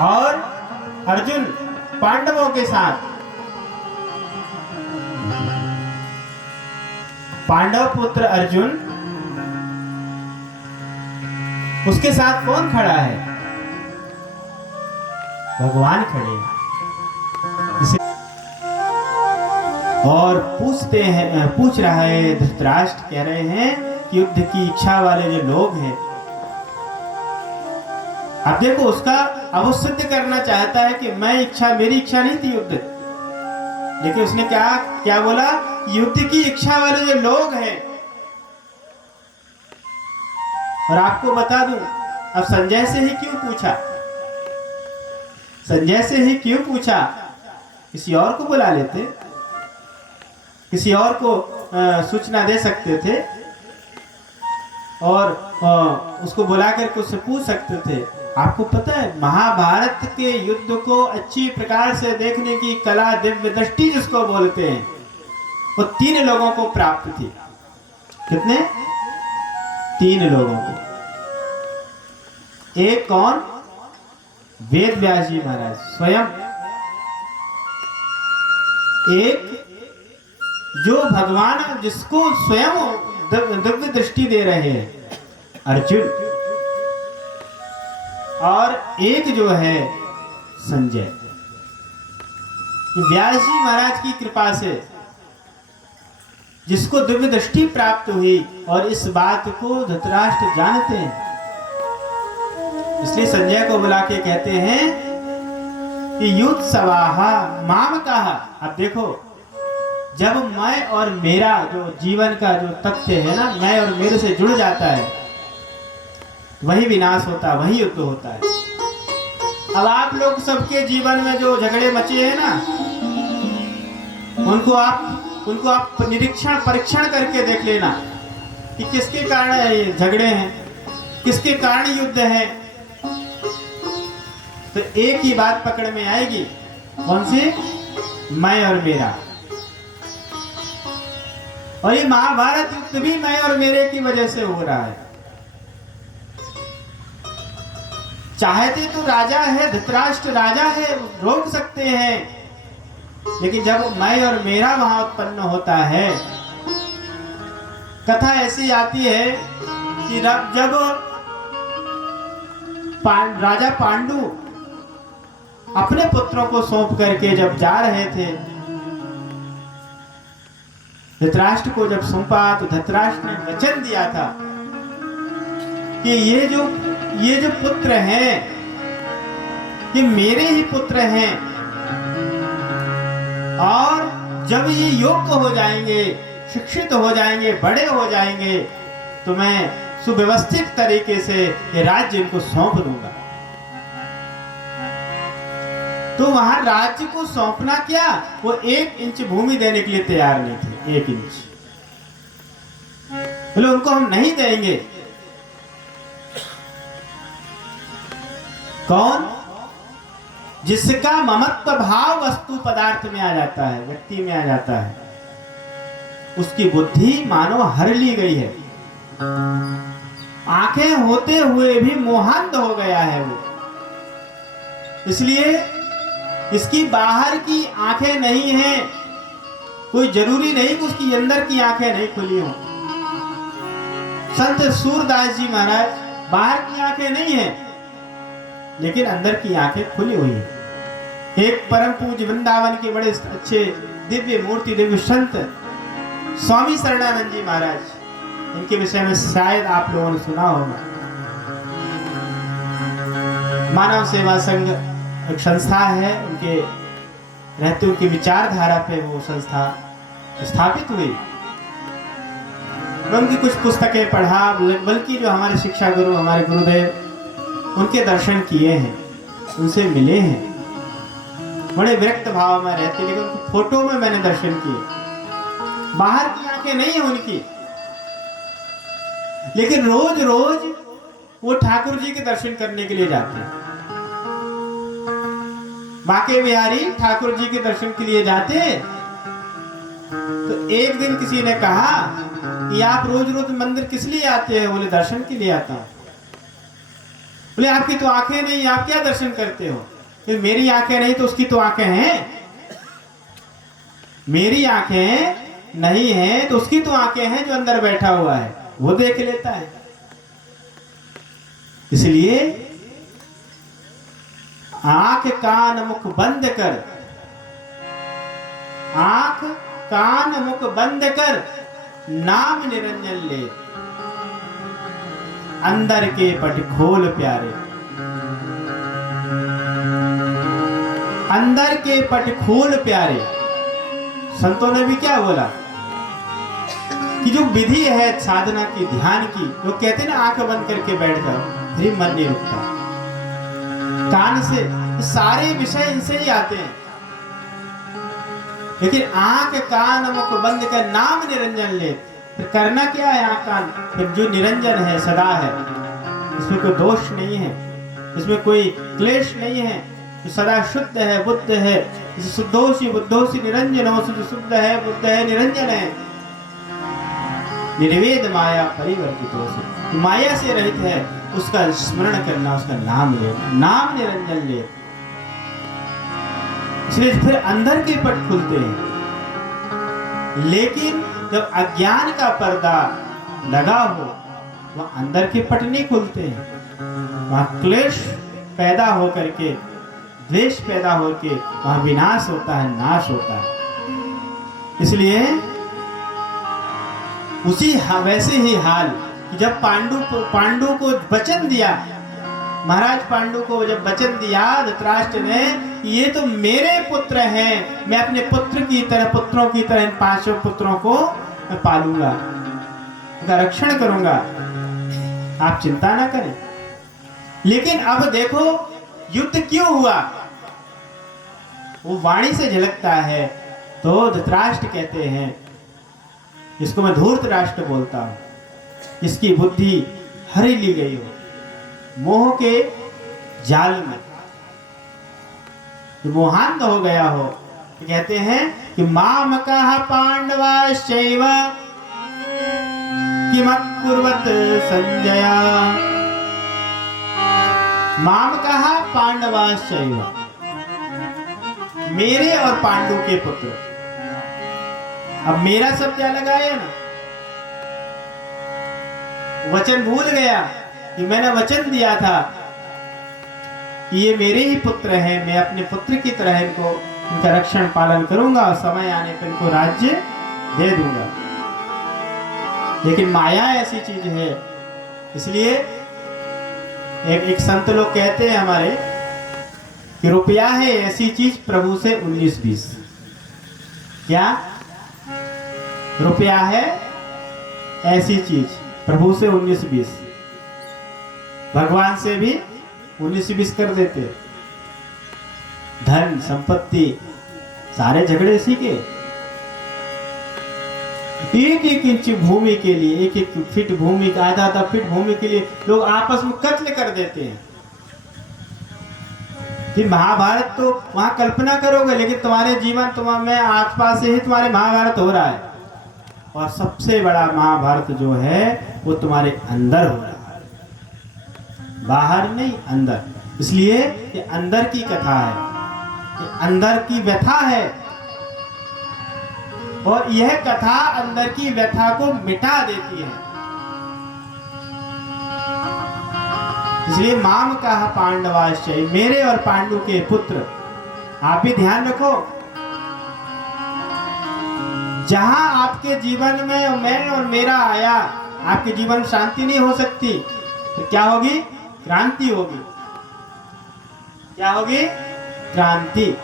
और अर्जुन पांडवों के साथ, पांडव पुत्र अर्जुन, उसके साथ कौन खड़ा है? भगवान खड़े हैं। और पूछ रहा है धृतराष्ट्र, कह रहे हैं कि युद्ध की इच्छा वाले जो लोग हैं, अब देखो उसका अब वो सिद्ध करना चाहता है कि मेरी इच्छा नहीं थी युद्ध, लेकिन उसने क्या क्या बोला, युद्ध की इच्छा वाले जो लोग हैं। और आपको बता दूं, अब संजय से ही क्यों पूछा, संजय से ही क्यों पूछा, किसी और को बुला लेते, किसी और को सूचना दे सकते थे और उसको बुला करके उससे पूछ सकते थे। आपको पता है, महाभारत के युद्ध को अच्छी प्रकार से देखने की कला, दिव्य दृष्टि जिसको बोलते हैं, वो 3 लोगों को प्राप्त थी। कितने? 3 लोगों को। एक कौन? वेद व्यास जी महाराज स्वयं। एक जो भगवान जिसको स्वयं दिव्य दृष्टि दे रहे हैं, अर्जुन। और एक जो है संजय। व्यास जी महाराज की कृपा से जिसको दिव्य दृष्टि प्राप्त हुई, और इस बात को धृतराष्ट्र जानते हैं, इसलिए संजय को बुला के कहते हैं कि युद्ध सवाहा माम कहा। अब देखो, जब मैं और मेरा जो जीवन का जो तथ्य है ना, मैं और मेरे से जुड़ जाता है, वही विनाश होता है, वही युद्ध होता है। अब आप लोग सबके जीवन में जो झगड़े मचे हैं ना, उनको आप निरीक्षण परीक्षण करके देख लेना कि किसके कारण झगड़े हैं, किसके कारण युद्ध है। तो एक ही बात पकड़ में आएगी, कौन सी? मैं और मेरा। और ये महाभारत युद्ध भी मैं और मेरे की वजह से हो रहा है। चाहते तो राजा है, धृतराष्ट्र राजा है, रोक सकते हैं, लेकिन जब मैं और मेरा वहां उत्पन्न होता है, कथा ऐसी आती है कि जब राजा पांडु अपने पुत्रों को सौंप करके जब जा रहे थे, धृतराष्ट्र को जब सौंपा, तो धृतराष्ट्र ने वचन दिया था कि ये जो पुत्र हैं, ये मेरे ही पुत्र हैं, और जब ये योग्य हो जाएंगे, शिक्षित हो जाएंगे, बड़े हो जाएंगे, तो मैं सुव्यवस्थित तरीके से ये राज्य इनको सौंप दूंगा। तो वहां राज्य को सौंपना क्या, वो 1 इंच भूमि देने के लिए तैयार नहीं थे। 1 इंच बोले उनको हम नहीं देंगे। कौन? जिसका ममत्व भाव वस्तु पदार्थ में आ जाता है, व्यक्ति में आ जाता है, उसकी बुद्धि मानो हर ली गई है, आंखें होते हुए भी मोहांध हो गया है वो। इसलिए इसकी बाहर की आंखें नहीं हैं, कोई जरूरी नहीं कि उसकी अंदर की आंखें नहीं खुली हों। संत सूरदास जी महाराज, बाहर की आंखें नहीं हैं, लेकिन अंदर की आंखें खुली हुई हैं। एक परम पूज्य वृंदावन के बड़े अच्छे दिव्य मूर्ति, दिव्य संत स्वामी शरणानंद जी महाराज, इनके विषय में शायद आप लोगों ने सुना होगा। मानव सेवा संघ एक संस्था है, उनके रहते उनकी विचारधारा पे वो संस्था स्थापित हुई। मैं उनकी कुछ पुस्तकें पढ़ा, बल्कि जो हमारे शिक्षा गुरु, हमारे गुरुदेव, उनके दर्शन किए हैं, उनसे मिले हैं। बड़े विरक्त भाव में रहते, लेकिन उनको फोटो में मैंने दर्शन किए। बाहर की आंखें नहीं है उनकी, लेकिन रोज रोज वो ठाकुर जी के दर्शन करने के लिए जाते हैं। बांके बिहारी ठाकुर जी के दर्शन के लिए जाते। तो एक दिन किसी ने कहा कि आप रोज रोज मंदिर किस लिए आते हैं? बोले दर्शन के लिए आता हूं। बोले आपकी तो आंखें नहीं, आप क्या दर्शन करते हो? कि मेरी आंखें नहीं तो उसकी तो आंखें हैं। मेरी आंखें नहीं है तो उसकी तो आंखें हैं, जो अंदर बैठा हुआ है वो देख लेता है। इसलिए आंख कान मुख बंद कर, आंख कान मुख बंद कर, नाम निरंजन ले, अंदर के पट खोल प्यारे, अंदर के पट खोल प्यारे। संतों ने भी क्या बोला कि जो विधि है साधना की, ध्यान की, लोग कहते हैं ना आंख बंद करके बैठ जाओ, फिर मन नहीं रुकता। कान से सारे विषय इनसे ही आते हैं, लेकिन आंख कान मुख बंद कर नाम निरंजन ले, फिर करना क्या है आंख कान? फिर जो निरंजन है, सदा है, इसमें कोई दोष नहीं है, इसमें कोई क्लेश नहीं है, जो सदा शुद्ध है, बुद्ध है, शुद्धोषी बुद्धोषी निरंजन हो, शुद्ध है, बुद्ध है, निरंजन है, निर्वेद माया परिवर्तित हो, माया से रहित है, उसका स्मरण करना, उसका नाम लेना, नाम निरंजन ले। इसलिए फिर अंदर के पट खुलते हैं। लेकिन जब अज्ञान का पर्दा लगा हो, वह अंदर के पट नहीं खुलते हैं, वहां क्लेश पैदा हो करके, द्वेष पैदा होके वहां विनाश होता है, नाश होता है। इसलिए उसी वैसे ही हाल कि जब पांडु को वचन दिया, महाराज पांडु को जब वचन दिया धृतराष्ट्र ने, ये तो मेरे पुत्र हैं, मैं अपने पुत्र की तरह, पुत्रों की तरह इन 5 पुत्रों को मैं पालूंगा, उनका रक्षण करूंगा, आप चिंता ना करें। लेकिन अब देखो युद्ध क्यों हुआ, वो वाणी से झलकता है। तो धृतराष्ट्र कहते हैं, इसको मैं धूर्त राष्ट्र बोलता हूं, इसकी बुद्धि हरी ली गई हो मोह के जाल में, मोहांत हो गया हो। तो कहते हैं कि मामकः पांडवाश्चैव किमकुर्वत संजय, मामकः पांडवाश्चैव, मेरे और पांडु के पुत्र। अब मेरा शब्द क्या लगाया ना, वचन भूल गया कि मैंने वचन दिया था कि ये मेरे ही पुत्र हैं, मैं अपने पुत्र की तरह इनको, इनका रक्षण पालन करूंगा और समय आने पर इनको राज्य दे दूंगा। लेकिन माया ऐसी चीज है, इसलिए एक संत लोग कहते हैं हमारे कि रुपया है ऐसी चीज प्रभु से 19-20। क्या रुपया है ऐसी चीज प्रभु से 19-20, भगवान से भी 19-20 कर देते। धन संपत्ति सारे झगड़े इसी के, एक इंच भूमि के लिए, एक फीट भूमि, आधा फीट भूमि के लिए लोग आपस में कत्ल कर देते हैं। कि महाभारत तो वहां कल्पना करोगे, लेकिन तुम्हारे जीवन तुम्हारे आसपास से ही तुम्हारे महाभारत हो रहा है, और सबसे बड़ा महाभारत जो है वो तुम्हारे अंदर हो रहा है, बाहर नहीं, अंदर। इसलिए ये अंदर की कथा है, ये अंदर की व्यथा है, और यह कथा अंदर की व्यथा को मिटा देती है। इसलिए माम कहा पांडवाश्चै, मेरे और पांडु के पुत्र। आप भी ध्यान रखो, जहां आपके जीवन में मैं और मेरा आया, आपके जीवन में शांति नहीं हो सकती, तो क्या होगी? क्रांति होगी। क्या होगी? क्रांति।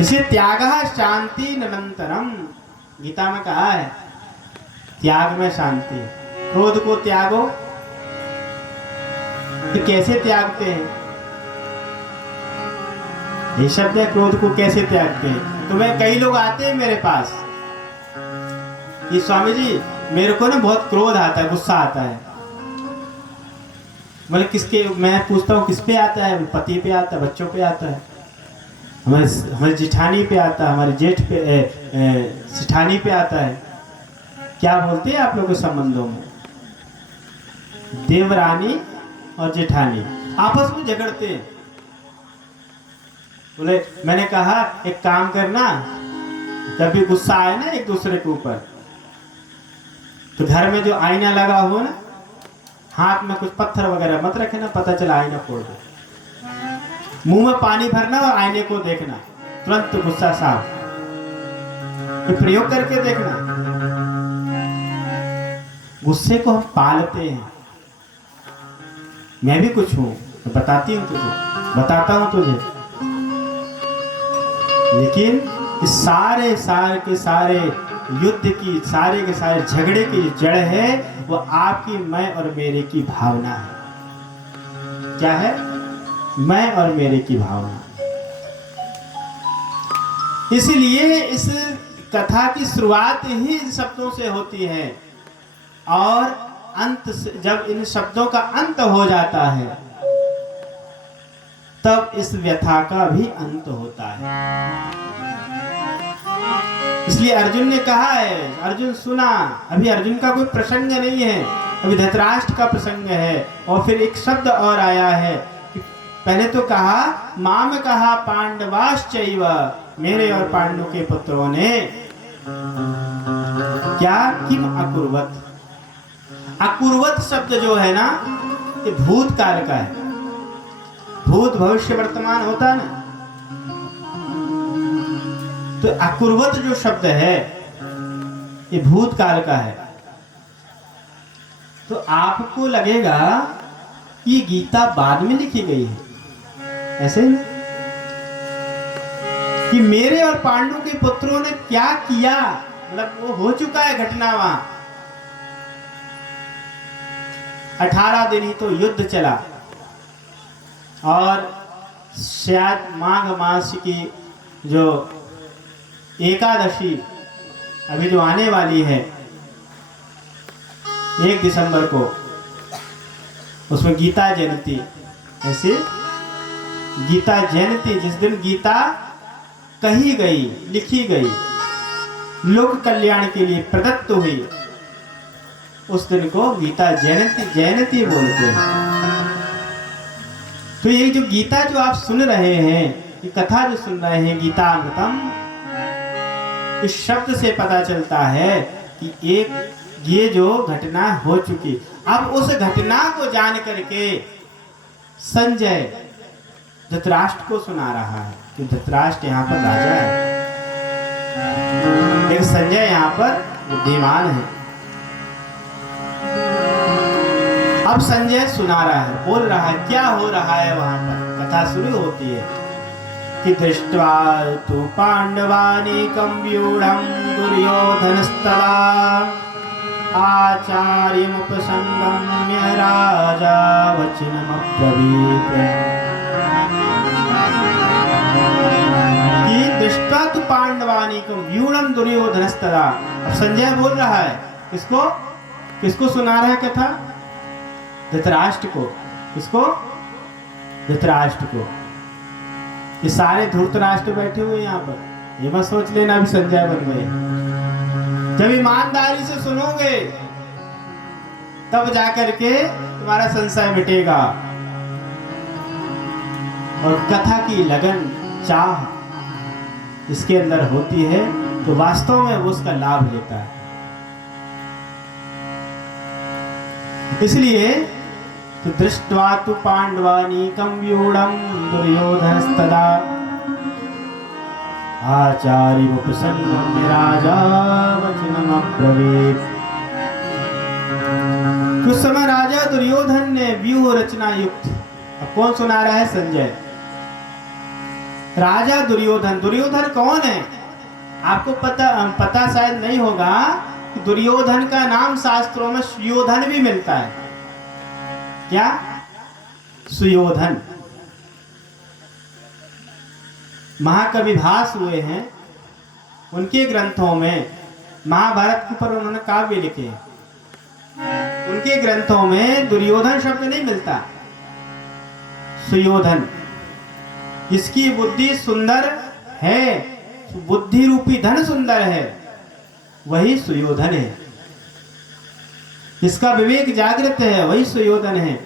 इसे त्यागः शांति निरंतरम, गीता में कहा है त्याग में शांति। क्रोध को त्यागो, तो कैसे त्यागते हैं? ये शब्द है, क्रोध को कैसे त्यागते हैं? तो मैं, कई लोग आते हैं मेरे पास कि स्वामी जी मेरे को ना बहुत क्रोध आता है, गुस्सा आता है। मतलब किसके, मैं पूछता हूँ किस पे आता है? पति पे आता है, बच्चों पे आता है, हमारे जिठानी पे आता है, हमारे जेठ पे, सिठानी पे आता है। क्या बोलते हैं आप लोगों के संबंधों में? देवरानी और जेठानी आपस में झगड़ते हैं। बोले, मैंने कहा एक काम करना, जब भी गुस्सा आए ना एक दूसरे के ऊपर, तो घर में जो आईना लगा हो ना, हाथ में कुछ पत्थर वगैरह मत रखना, पता चला आईना फोड़ दो। मुंह में पानी भरना और आईने को देखना, तुरंत गुस्सा साफ। ये प्रयोग करके देखना। गुस्से को हम पालते हैं। मैं भी कुछ हूं, तो बताती हूं तुझे, बताता हूं तुझे। लेकिन इस सारे के सारे युद्ध की, सारे के सारे झगड़े की जो जड़ है वो आपकी मैं और मेरे की भावना है। क्या है? मैं और मेरे की भावना। इसलिए इस कथा की शुरुआत ही इन शब्दों से होती है और अंत जब इन शब्दों का अंत हो जाता है तब इस व्यथा का भी अंत होता है। इसलिए अर्जुन ने कहा है, अर्जुन सुना, अभी अर्जुन का कोई प्रसंग नहीं है, अभी धृतराष्ट्र का प्रसंग है। और फिर एक शब्द और आया है कि पहले तो कहा माम कहा पांडवाश्चैव, मेरे और पांडु के पुत्रों ने क्या किम अकुर्वत। अकुर्वत शब्द जो है ना ये भूतकाल का है। भूत भविष्य वर्तमान होता है ना, तो अकुर्वत जो शब्द है ये भूतकाल का है। तो आपको लगेगा कि गीता बाद में लिखी गई है, ऐसे ही कि मेरे और पांडु के पुत्रों ने क्या किया, मतलब वो हो चुका है घटना। वहां 18 दिन ही तो युद्ध चला और शायद माघ मास की जो एकादशी अभी जो आने वाली है 1 दिसंबर को, उसमें गीता जयंती, ऐसे गीता जयंती जिस दिन गीता कही गई, लिखी गई, लोक कल्याण के लिए प्रदत्त हुई, उस दिन को गीता जयंती बोलते हैं। तो ये जो गीता जो आप सुन रहे हैं, ये कथा जो सुन रहे हैं गीतामृतम, इस शब्द से पता चलता है कि एक ये जो घटना हो चुकी, अब उस घटना को जान करके संजय धृतराष्ट्र को सुना रहा है कि धृतराष्ट्र यहाँ पर राजा है, लेकिन संजय यहाँ पर बुद्धिमान है। अब संजय सुना रहा है, बोल रहा है, क्या हो रहा है वहां पर। कथा शुरू होती है कि दृष्ट्वा तु पांडवानीकं व्यूढ़ं दुर्योधनस्तदा आचार्यमुपसंगम्य राजा वचनमब्रवीत्। कि दृष्ट्वा तु पांडवानीकं व्यूढ़ं दुर्योधनस्तदा। अब संजय बोल रहा है, किसको सुना रहा है कथा? धृतराष्ट्र को। किसको? धृतराष्ट्र को। ये सारे धृतराष्ट्र बैठे हुए यहाँ पर, ये मत सोच लेना अभी संजय बन गए। जब ईमानदारी से सुनोगे तब जाकर के तुम्हारा संशय मिटेगा और कथा की लगन, चाह इसके अंदर होती है तो वास्तव में वो उसका लाभ लेता है। इसलिए तो दृष्ट्वा तु पांडवानीकं व्यूढ़ं दुर्योधनस्तदा आचार्यमुपसंगम्य राजा वचनमब्रवीत्। कुछ समय राजा दुर्योधन ने व्यूह रचना युक्त, अब कौन सुना रहा है? संजय। राजा दुर्योधन। दुर्योधन कौन है? आपको पता शायद नहीं होगा कि दुर्योधन का नाम शास्त्रों में सुयोधन भी मिलता है। क्या? सुयोधन। महाकवि भास हुए हैं, उनके ग्रंथों में महाभारत के ऊपर उन्होंने काव्य लिखे हैं। उनके ग्रंथों में दुर्योधन शब्द नहीं मिलता, सुयोधन। जिसकी बुद्धि सुंदर है, बुद्धि रूपी धन सुंदर है, वही सुयोधन है। जिसका विवेक जागृत है वही सुयोधन है।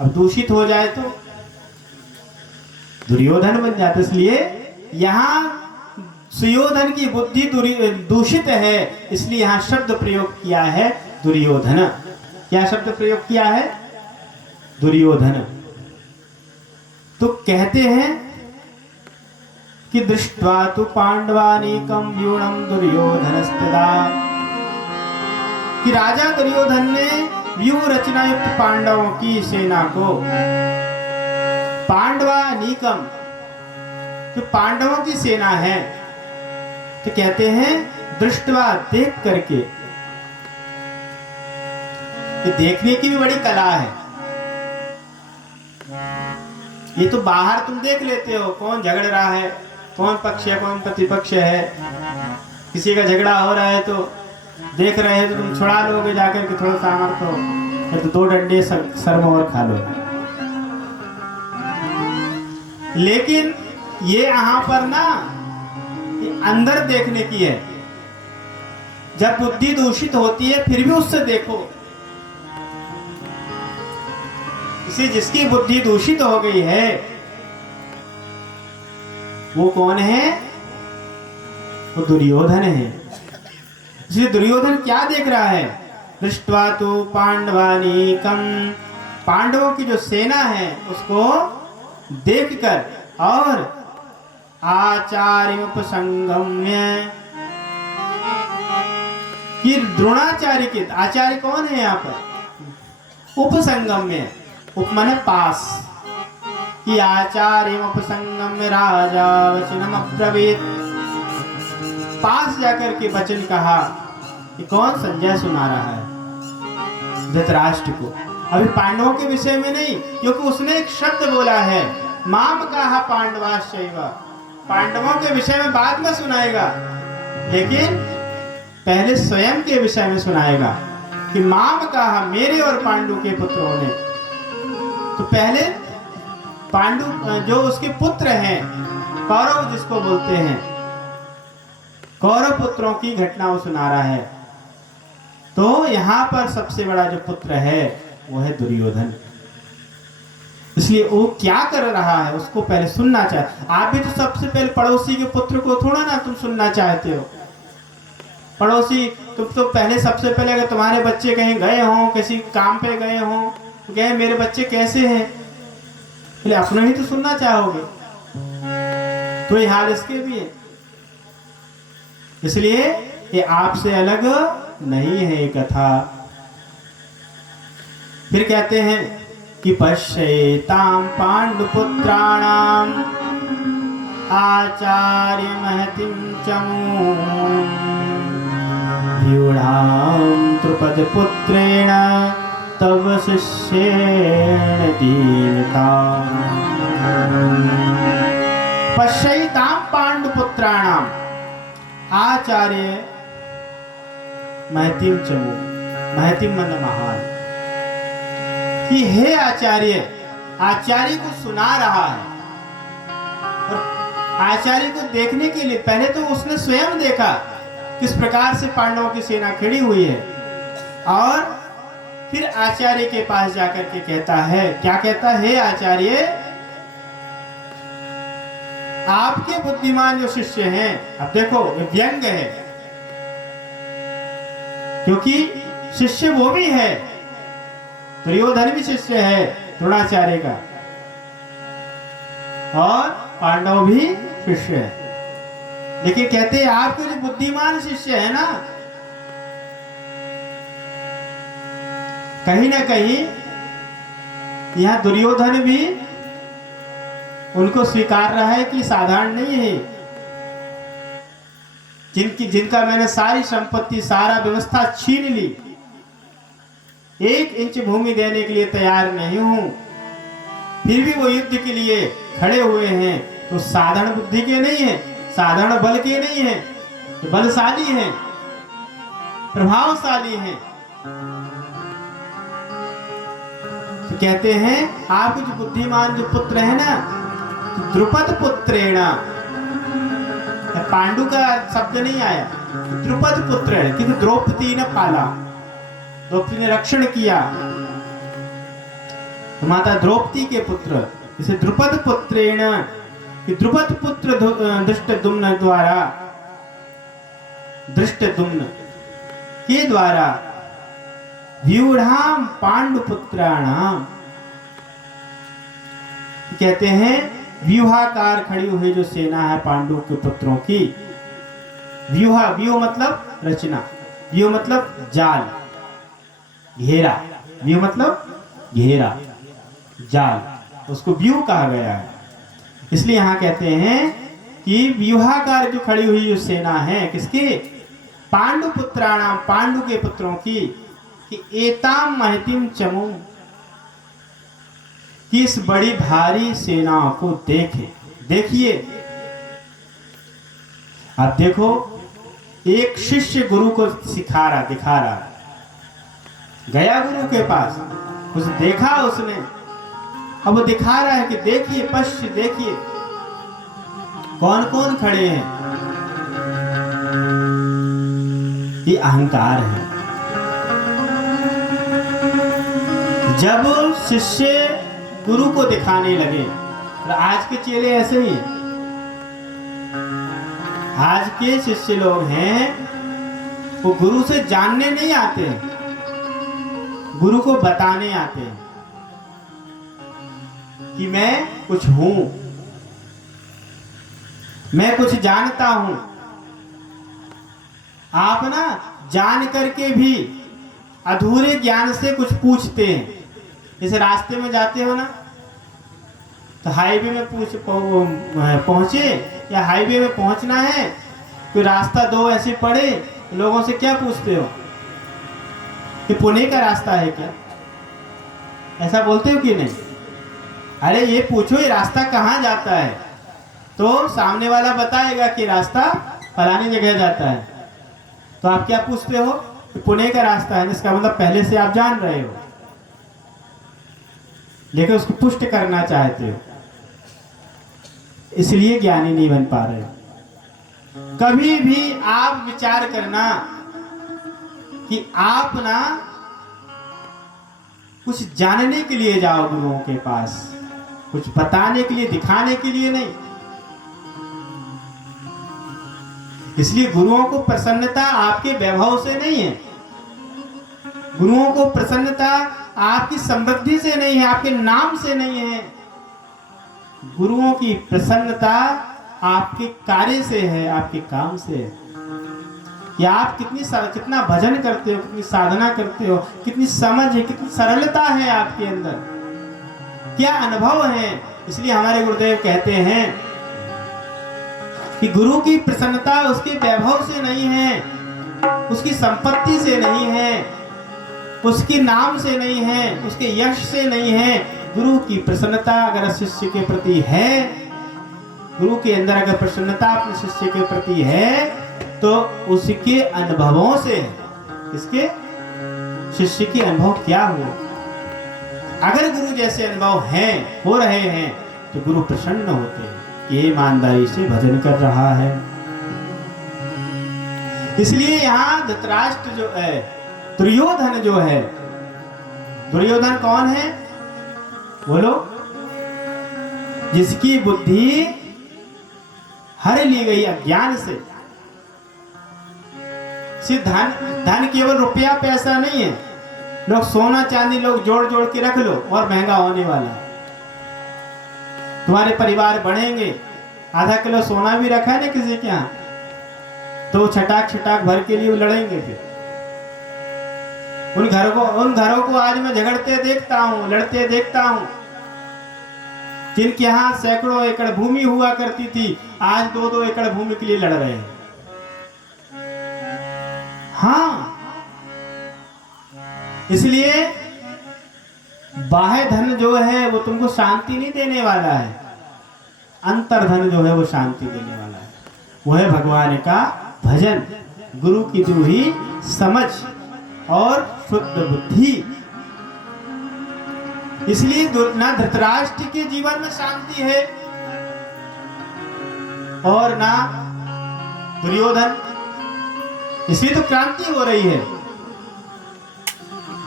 अब दूषित हो जाए तो दुर्योधन बन जाता। इसलिए यहां सुयोधन की बुद्धि दूषित है, इसलिए यहां शब्द प्रयोग किया है दुर्योधन। क्या शब्द प्रयोग किया है? दुर्योधन। तो कहते हैं कि दृष्ट्वा तु पांडवानीकं व्यूढ़ं दुर्योधनस्तदा, कि राजा दुर्योधन ने व्यूह रचना युक्त पांडवों की सेना को, पांडवानीकम जो पांडवों की सेना है, तो कहते हैं दृष्टवा, देख करके। ये देखने की भी बड़ी कला है। ये तो बाहर तुम देख लेते हो कौन झगड़ रहा है, कौन पक्ष है कौन प्रतिपक्ष है। किसी का झगड़ा हो रहा है तो देख रहे हैं तो तुम छुड़ा लोगे जाकर के, थोड़ा सामर्थ्य हो तो 2 डंडे सर में और खा लो। लेकिन ये यहाँ पर ना अंदर देखने की है। जब बुद्धि दूषित होती है फिर भी उससे देखो। इसी जिसकी बुद्धि दूषित हो गई है वो कौन है? वो दुर्योधन है। इसलिए दुर्योधन क्या देख रहा है? दृष्ट्वा तु पांडवानीकम, पांडवों की जो सेना है उसको देखकर और आचार्योपसंगम्य, कि द्रोणाचार्य के, आचार्य कौन है यहाँ पर? उपसंगम्य, उप माने पास, कि आचार्योपसंगम्य राजा वचनम अब्रवीत, पास जाकर के वचन कहा। कि कौन? संजय सुना रहा है धृतराष्ट्र को। अभी पांडवों के विषय में नहीं, क्योंकि उसने एक शब्द बोला है, माम कहा पांडवाश्चैव, पांडवों के विषय में बाद में सुनाएगा, लेकिन पहले स्वयं के विषय में सुनाएगा कि माम कहा, मेरे और पांडु के पुत्रों ने। तो पहले पांडु जो उसके पुत्र हैं, कौरव जिसको बोलते हैं, कौरव पुत्रों की घटना वो सुना रहा है। तो यहाँ पर सबसे बड़ा जो पुत्र है वो है दुर्योधन। इसलिए वो क्या कर रहा है उसको पहले सुनना चाहते। आप भी तो सबसे पहले पड़ोसी के पुत्र को थोड़ा ना तुम सुनना चाहते हो। पड़ोसी तुम तो पहले सबसे पहले अगर तुम्हारे बच्चे कहीं गए हों, किसी काम पे गए हों, तो कहे मेरे बच्चे कैसे हैं, पहले अपना ही तो सुनना चाहोगे। तो ये हाल इसके भी है। इसलिए ये आपसे अलग नहीं है ये कथा। फिर कहते हैं कि पश्येतां पांडुपुत्राणाम आचार्य महतिं चमूं व्यूढ़ां द्रुपद पुत्रेण तव शिष्येण दीनताम्। पश्येतां पांडुपुत्राणाम आचार्य महतिम चमू, महतिम मन महान, कि हे आचार्य, आचार्य को सुना रहा है। और आचार्य को देखने के लिए पहले तो उसने स्वयं देखा किस प्रकार से पांडवों की सेना खड़ी हुई है, और फिर आचार्य के पास जाकर के कहता है, क्या कहता है? हे आचार्य, आपके बुद्धिमान जो शिष्य हैं, अब देखो व्यंग है, क्योंकि शिष्य वो भी है, दुर्योधन भी शिष्य है द्रोणाचार्य का, और पांडव भी शिष्य है। लेकिन कहते हैं आपके जो बुद्धिमान शिष्य है ना, कहीं ना कहीं यहां दुर्योधन भी उनको स्वीकार रहा है कि साधारण नहीं है, जिनका मैंने सारी संपत्ति सारा व्यवस्था छीन ली, 1 इंच भूमि देने के लिए तैयार नहीं हूं, फिर भी वो युद्ध के लिए खड़े हुए हैं। तो साधारण बुद्धि के नहीं है, साधारण बल के नहीं है, तो बलशाली हैं, प्रभावशाली हैं। तो कहते हैं आपके जो बुद्धिमान जो पुत्र है ना, द्रुपद पुत्रेण, पांडु का शब्द नहीं आया, द्रुपद पुत्र है, क्योंकि द्रौपदी ने पाला, द्रौपदी ने रक्षण किया, तो माता द्रौपदी के पुत्र, इसे द्रुपद पुत्रेण, कि द्रुपद पुत्र धृष्टद्युम्न द्वारा, धृष्टद्युम्न के द्वारा व्यूढ़ाम पांडुपुत्राणाम, कहते हैं व्यूहाकार खड़ी हुई जो सेना है पांडु के पुत्रों की। व्यूहा, व्यूह मतलब रचना, व्यूह मतलब जाल, घेरा, व्यूह मतलब घेरा, जाल, उसको व्यूह कहा गया है। इसलिए यहां कहते हैं कि व्यूहाकार जो खड़ी हुई जो सेना है किसकी, पांडु पुत्राणाम, पांडु के पुत्रों की, कि एताम महतिम चमू, कि इस बड़ी भारी सेना को देखिए। आप देखो, एक शिष्य गुरु को दिखा रहा, गया गुरु के पास, कुछ देखा उसने, अब वो दिखा रहा है कि देखिए, पश्च देखिए कौन कौन खड़े हैं। ये अहंकार है। जब शिष्य गुरु को दिखाने लगे, और आज के चेले ऐसे ही, आज के शिष्य लोग हैं, वो गुरु से जानने नहीं आते, गुरु को बताने आते हैं कि मैं कुछ हूं, मैं कुछ जानता हूं। आप ना जान करके भी अधूरे ज्ञान से कुछ पूछते हैं। जैसे रास्ते में जाते हो ना, तो हाईवे में पहुंचे या हाईवे में पहुंचना है, तो रास्ता दो ऐसे पड़े, लोगों से क्या पूछते हो कि पुणे का रास्ता है क्या? ऐसा बोलते हो कि नहीं? अरे ये पूछो, ये रास्ता कहाँ जाता है, तो सामने वाला बताएगा कि रास्ता फलानी जगह जाता है। तो आप क्या पूछते हो कि पुणे का रास्ता है, जिसका मतलब पहले से आप जान रहे हो, लेकिन उसको पुष्ट करना चाहते हो, इसलिए ज्ञानी नहीं बन पा रहे हो। कभी भी आप विचार करना कि आप ना कुछ जानने के लिए जाओ गुरुओं के पास, कुछ बताने के लिए, दिखाने के लिए नहीं। इसलिए गुरुओं को प्रसन्नता आपके वैभव से नहीं है, गुरुओं को प्रसन्नता आपकी समृद्धि से नहीं है, आपके नाम से नहीं है। गुरुओं की प्रसन्नता आपके कार्य से है, आपके काम से है। कि आप कितना भजन करते हो, कितनी साधना करते हो, कितनी समझ है, कितनी सरलता है आपके अंदर, क्या अनुभव है। इसलिए हमारे गुरुदेव कहते हैं कि गुरु की प्रसन्नता उसके वैभव से नहीं है, उसकी संपत्ति से नहीं है, उसके नाम से नहीं है, उसके यश से नहीं है। गुरु की प्रसन्नता अगर शिष्य के प्रति है, गुरु के अंदर अगर प्रसन्नता अपने शिष्य के प्रति है, तो उसके अनुभवों से, इसके शिष्य के अनुभव क्या हुए। अगर गुरु जैसे अनुभव हैं, हो रहे हैं, तो गुरु प्रसन्न होते हैं, ये ईमानदारी से भजन कर रहा है। इसलिए यहाँ धृतराष्ट्र जो है, दुर्योधन जो है, दुर्योधन कौन है बोलो? जिसकी बुद्धि हर ली गई अज्ञान से। धन केवल रुपया पैसा नहीं है, लोग सोना चांदी लोग जोड़ जोड़ के रख लो और महंगा होने वाला है। तुम्हारे परिवार बढ़ेंगे, आधा किलो सोना भी रखा है ना किसी के यहाँ, तो छटाक छटाक भर के लिए लड़ेंगे। फिर उन घरों को आज मैं झगड़ते देखता हूँ, लड़ते देखता हूँ। जिनके यहाँ सैकड़ों एकड़ भूमि हुआ करती थी, आज 2-2 एकड़ भूमि के लिए लड़ रहे हैं। हाँ, इसलिए बाह्य धन जो है वो तुमको शांति नहीं देने वाला है, अंतर धन जो है वो शांति देने वाला है। वो है भगवान का भजन, गुरु की दी हुई समझ और शुद्ध बुद्धि। इसलिए ना धृतराष्ट्र के जीवन में शांति है और ना दुर्योधन। इसलिए तो क्रांति हो रही है,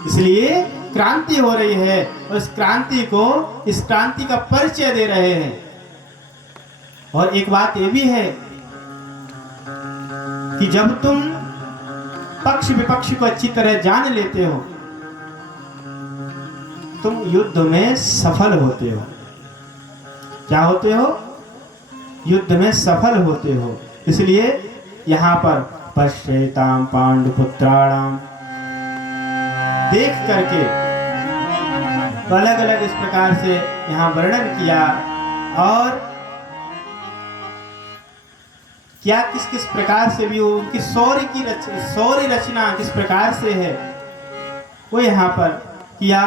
इसलिए क्रांति हो रही है, और इस क्रांति का परिचय दे रहे हैं। और एक बात ये भी है कि जब तुम पक्ष विपक्ष को अच्छी तरह जान लेते हो, तुम युद्ध में सफल होते हो। क्या होते हो? युद्ध में सफल होते हो। इसलिए यहाँ पर पश्येताम पांडुपुत्राणाम देख करके अलग अलग इस प्रकार से यहाँ वर्णन किया। और क्या किस किस प्रकार से भी उनकी शौर्य रचना किस प्रकार से है वो यहाँ पर किया।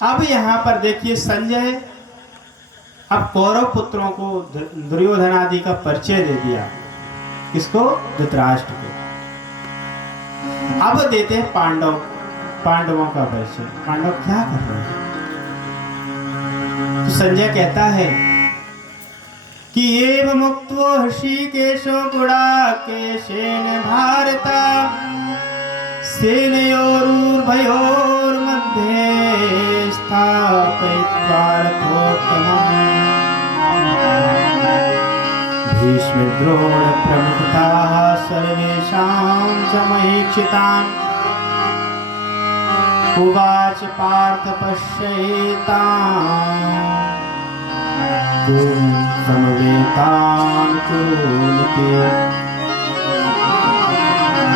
अब यहाँ पर देखिए संजय अब कौरव पुत्रों को दुर्योधन आदि का परिचय दे दिया। किसको? धृतराष्ट्र को। अब देते हैं पांडवों का परिचय। पांडव क्या कर रहे हैं? तो संजय कहता है कि एव मुक्तो ऋषिकेशो गुडाकेशेन भारता सेनयोरुभयोर्मध्ये स्थापयित्वा रथोत्तमम् भीष्मद्रोण प्रमुखताः सर्वेषां समहीक्षिताम् उवाच पार्थ पश्येताम् समवेतान् कुरुनिति।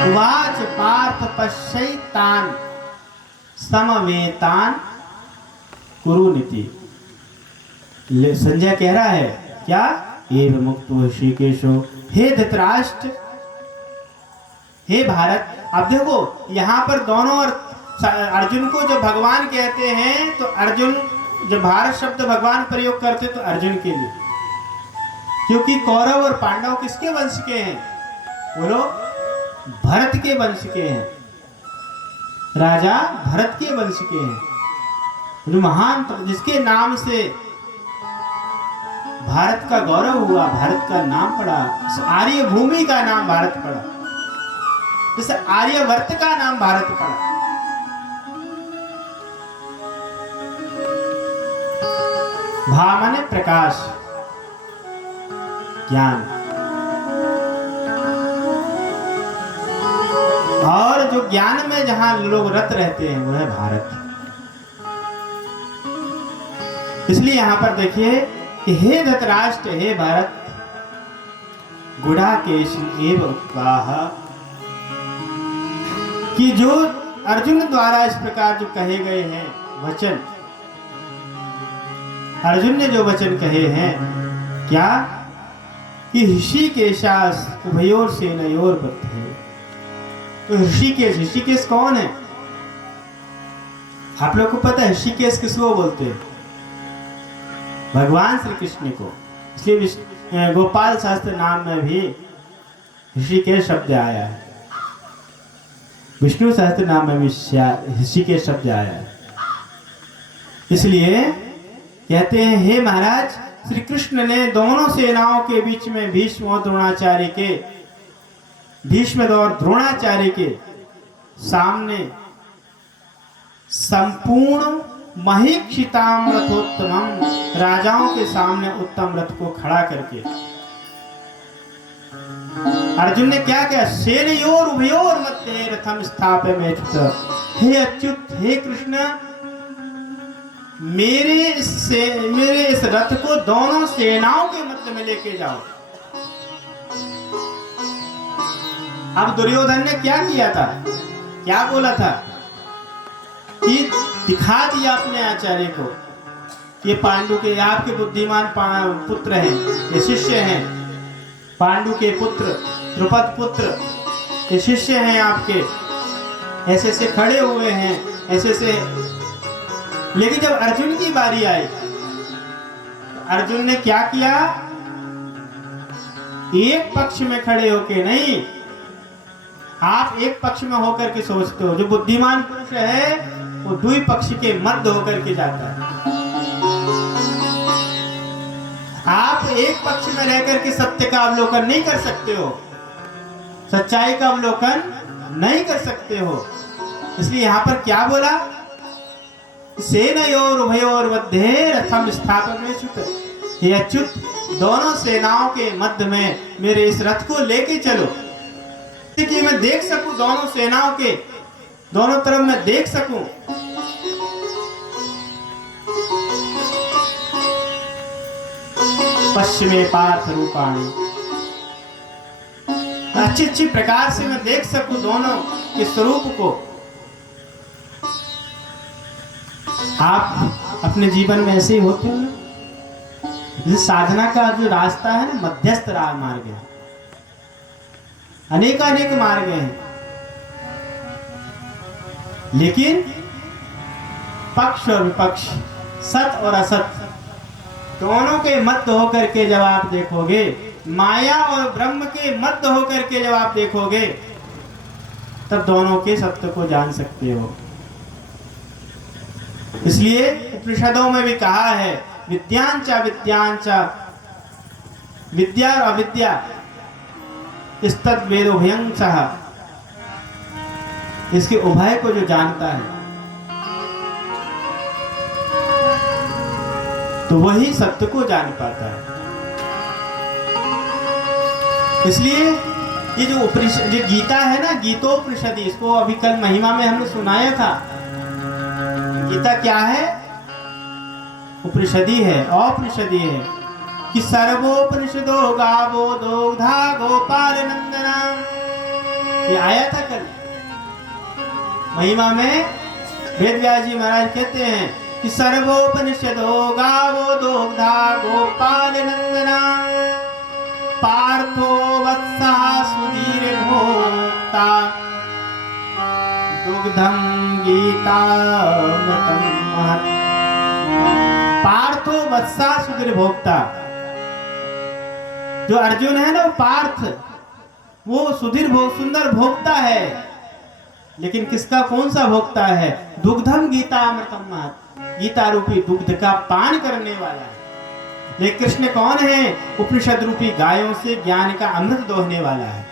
उवाच पार्थ पश्येतान् समवेतान् कुरुनिति। संजय कह रहा है क्या? एव मुक्तो ऋषिकेशो, हे धृतराष्ट्र, हे भारत। अब देखो यहाँ पर दोनों अर्जुन को जब भगवान कहते हैं तो अर्जुन, जब भारत शब्द भगवान प्रयोग करते तो अर्जुन के लिए, क्योंकि कौरव और पांडव किसके वंश के हैं? बोलो, भरत के वंश के हैं, राजा भरत के वंश के हैं, जो महान, जिसके नाम से भारत का गौरव हुआ, भारत का नाम पड़ा, आर्य भूमि का नाम भारत पड़ा, जैसे आर्यवर्त का नाम भारत पड़ा। भा माने प्रकाश, ज्ञान, और जो ज्ञान में जहां लोग रत रहते हैं वो है भारत। इसलिए यहां पर देखिए कि हे धृतराष्ट्र, हे भारत, गुडाकेश एव उक्ताः, कि जो अर्जुन द्वारा इस प्रकार जो कहे गए हैं वचन, अर्जुन ने जो वचन कहे हैं क्या? कि ऋषिकेशास उभयोर सेनयोर बद्धे। तो ऋषिकेश कौन है? आप लोग को पता है ऋषिकेश किसको बोलते हैं? भगवान श्री कृष्ण को। इसलिए गोपाल शास्त्र नाम में भी ऋषिकेश शब्द आया है, विष्णु सहस्त्र नाम में भी ऋषिकेश शब्द आया है। इसलिए कहते हैं हे महाराज, श्री कृष्ण ने दोनों सेनाओं के बीच में भीष्म और द्रोणाचार्य के सामने संपूर्ण महीक्षिताम रथोत्तमम, राजाओं के सामने उत्तम रथ को खड़ा करके अर्जुन ने क्या कहा? सेनयोर उभयोर मध्ये रथम स्थापयमेत्। हे अच्युत, हे कृष्ण, मेरे इस रथ को दोनों सेनाओं के मध्य में लेके जाओ। अब दुर्योधन ने क्या किया था? क्या बोला था? कि दिखा दिया अपने आचार्य को, ये पांडु के, आपके बुद्धिमान पुत्र हैं, ये शिष्य हैं, पांडु के पुत्र, द्रुपद पुत्र, ये शिष्य हैं आपके, ऐसे ऐसे खड़े हुए हैं, ऐसे ऐसे। लेकिन जब अर्जुन की बारी आई, अर्जुन ने क्या किया? एक पक्ष में खड़े होके नहीं, आप एक पक्ष में होकर के सोचते हो, जो बुद्धिमान पुरुष है वो दुई पक्ष के मध्य होकर के जाता है। आप एक पक्ष में रहकर के सत्य का अवलोकन नहीं कर सकते हो, सच्चाई का अवलोकन नहीं कर सकते हो। इसलिए यहां पर क्या बोला? सेनयोर उभयोर मध्ये रथम स्थापयमेत्। हे अच्युत, दोनों सेनाओं के मध्य में मेरे इस रथ को लेके चलो, कि मैं देख सकूं, दोनों सेनाओं के दोनों तरफ मैं देख सकूं। पश्चिमे पार्थ रूपाणी, अच्छी अच्छी प्रकार से मैं देख सकूं दोनों के स्वरूप को। आप अपने जीवन में ऐसे ही होते हो ना, साधना का जो रास्ता है ना, मध्यस्थ मार्ग है, अनेकानेक मार्ग हैं, लेकिन पक्ष और विपक्ष, सत और असत दोनों के मध्य होकर के जब आप देखोगे, माया और ब्रह्म के मध्य होकर के जब आप देखोगे, तब दोनों के सत्य को जान सकते हो। इसलिए उपनिषदों में भी कहा है, विद्यांचा विद्यांचा, विद्या और अविद्या स्तद वेदोभयं सह, इसके उभय को जो जानता है तो वही सत्य को जान पाता है। इसलिए ये जो उपनिषद, जो गीता है ना, गीतोपनिषद, इसको अभी कल महिमा में हमने सुनाया था। गीता क्या है? उपनिषदी है, औपनिषदी है कि सर्वोपनिषदो गावो दोग्धा गोपाल नंदना, ये आया था कल महिमा में। वेद व्यास जी महाराज कहते हैं कि सर्वोपनिषदो गावो दोग्धा गोपाल नंदना, पार्थो वत्सा सुधीर भोक्ता, दुग्धम गीतामृतम महत्। पार्थो वत्सा सुधीर भोक्ता, जो अर्जुन है ना, पार्थ, वो सुधीर सुंदर भोक्ता है, लेकिन किसका, कौन सा भोक्ता है? दुग्धम गीतामृतम महत्, गीता रूपी दुग्ध का पान करने वाला है। लेकिन कृष्ण कौन है? उपनिषद रूपी गायों से ज्ञान का अमृत दोहने वाला है।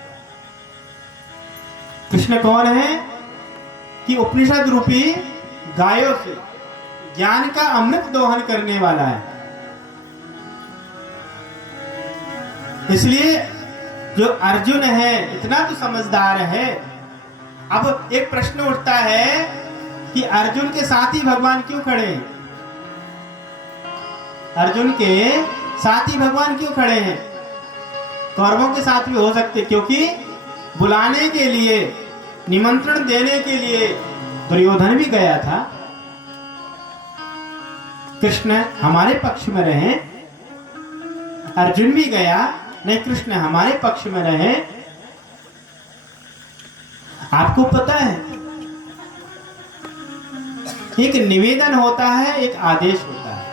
कृष्ण कौन है कि उपनिषद रूपी गायों से ज्ञान का अमृत दोहन करने वाला है। इसलिए जो अर्जुन है इतना तो समझदार है। अब एक प्रश्न उठता है कि अर्जुन के साथ ही भगवान क्यों खड़े हैं? अर्जुन के साथ ही भगवान क्यों खड़े हैं? कौरवों के साथ भी हो सकते, क्योंकि बुलाने के लिए, निमंत्रण देने के लिए दुर्योधन भी गया था। कृष्ण हमारे पक्ष में रहे, अर्जुन भी गया, नहीं कृष्ण हमारे पक्ष में रहे। आपको पता है, एक निवेदन होता है, एक आदेश होता है।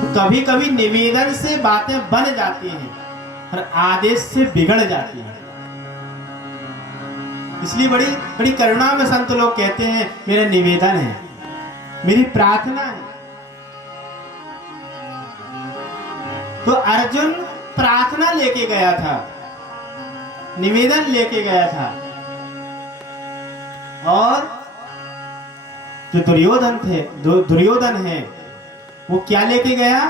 तो कभी कभी निवेदन से बातें बन जाती हैं और आदेश से बिगड़ जाती हैं। इसलिए बड़ी बड़ी करुणा में संत लोग कहते हैं, मेरा निवेदन है, मेरी प्रार्थना है। तो अर्जुन प्रार्थना लेके गया था, निवेदन लेके गया था, और जो दुर्योधन है, वो क्या लेके गया?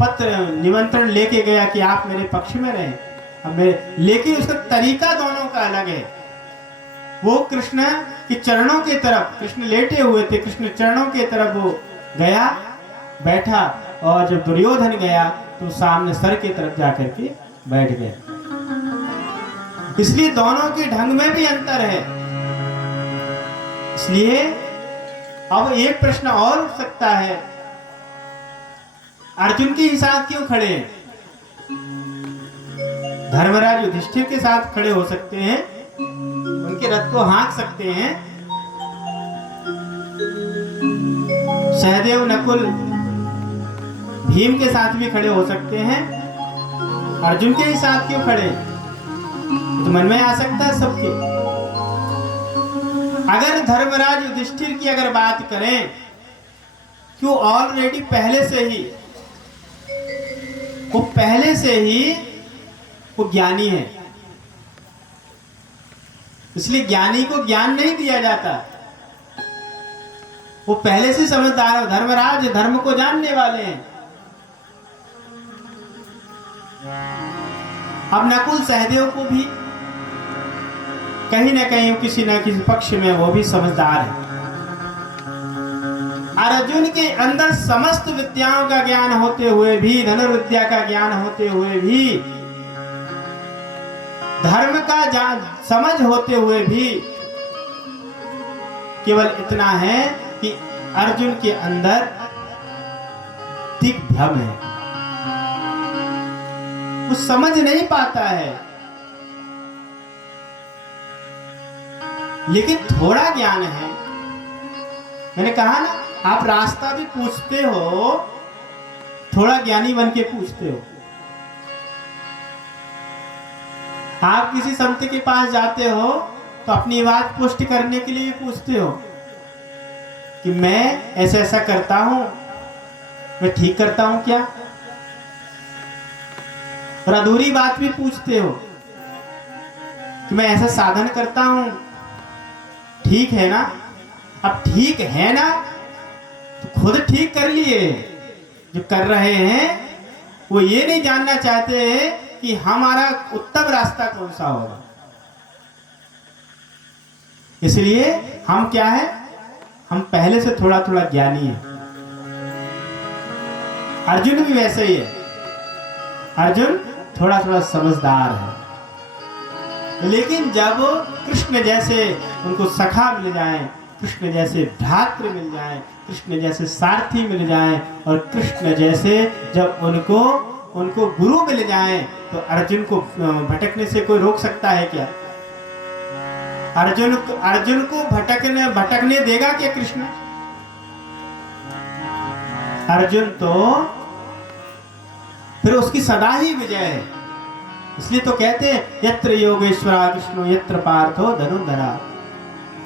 पत्र, निमंत्रण लेके गया कि आप मेरे पक्ष में रहें। अब मेरे, लेकिन उसका तरीका दोनों का अलग है। वो कृष्ण के चरणों की तरफ, कृष्ण लेटे हुए थे, कृष्ण चरणों की तरफ वो गया, बैठा, और जब दुर्योधन गया तो सामने सर की तरफ जाकर के बैठ गया। इसलिए दोनों के ढंग में भी अंतर है। इसलिए अब एक प्रश्न और उठ सकता है, अर्जुन के साथ क्यों खड़े हैं? धर्मराज युधिष्ठिर के साथ खड़े हो सकते हैं, उनके रथ को हाँक सकते हैं। सहदेव, नकुल, भीम के साथ भी खड़े हो सकते हैं। अर्जुन के ही साथ क्यों खड़े? तो मन में आ सकता है सबके। अगर धर्मराज युधिष्ठिर की अगर बात करें, क्यों ऑलरेडी पहले से ही वो ज्ञानी है। इसलिए ज्ञानी को ज्ञान नहीं दिया जाता, वो पहले से समझदार है। धर्मराज धर्म को जानने वाले हैं। अब नकुल सहदेव को भी कहीं ना कहीं किसी न किसी पक्ष में वो भी समझदार है। अर्जुन के अंदर समस्त विद्याओं का ज्ञान होते हुए भी, धनुर्विद्या का ज्ञान होते हुए भी, धर्म का समझ होते हुए भी, केवल इतना है कि अर्जुन के अंदर दिग्भ्रम है। वो समझ नहीं पाता है। लेकिन थोड़ा ज्ञान है, मैंने कहा ना, आप रास्ता भी पूछते हो, थोड़ा ज्ञानी बन के पूछते हो। आप किसी संत के पास जाते हो तो अपनी बात पुष्ट करने के लिए पूछते हो कि मैं ऐसा ऐसा करता हूं, मैं ठीक करता हूं क्या? और अधूरी बात भी पूछते हो कि मैं ऐसा साधन करता हूं, ठीक है ना? अब ठीक है ना तो खुद ठीक कर लिए। जो कर रहे हैं वो ये नहीं जानना चाहते हैं कि हमारा उत्तम रास्ता कौन सा होगा। इसलिए हम क्या है, हम पहले से थोड़ा थोड़ा ज्ञानी है। अर्जुन भी वैसे ही है, अर्जुन थोड़ा थोड़ा समझदार है। लेकिन जब कृष्ण जैसे उनको सखा मिल जाए, कृष्ण जैसे भ्रातृ मिल जाए, कृष्ण जैसे सारथी मिल जाए, और कृष्ण जैसे जब उनको गुरु मिल जाए, तो अर्जुन को भटकने से कोई रोक सकता है क्या? अर्जुन को भटकने देगा क्या कृष्ण? अर्जुन तो फिर उसकी सदा ही विजय है। इसलिए तो कहते हैं यत्र योगेश्वरा कृष्णो यत्र पार्थो धनुर्धरा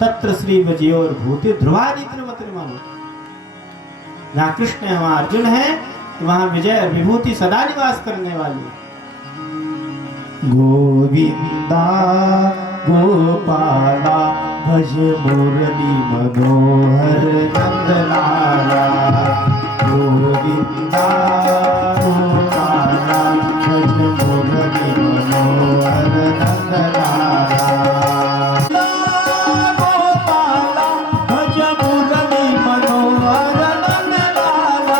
तत्र श्री विजयोर भूति ध्रुवादि त्रिमतिर्मनो। जहाँ कृष्ण है वहाँ अर्जुन है, वहाँ विजय और विभूति सदा निवास करने वाली है। गोविंदा गोपाला भज मुरली मनोहर नंदलाला। गोविंदा गोपाला भज मुरली मनोहर नंदलाला। गोपाला भज मुरली मनोहर नंदलाला।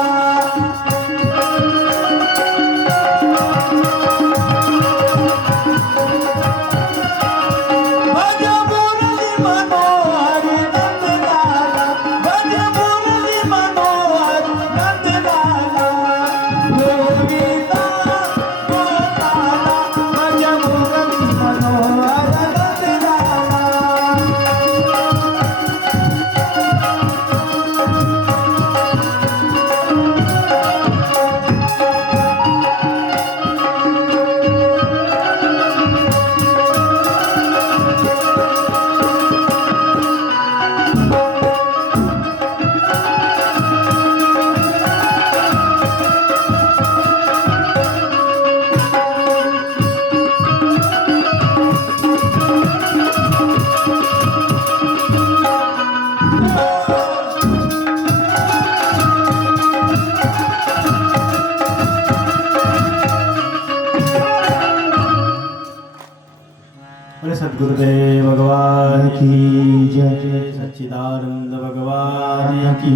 सद्गुरुदेव भगवान की जय, सच्चिदानंद भगवान की,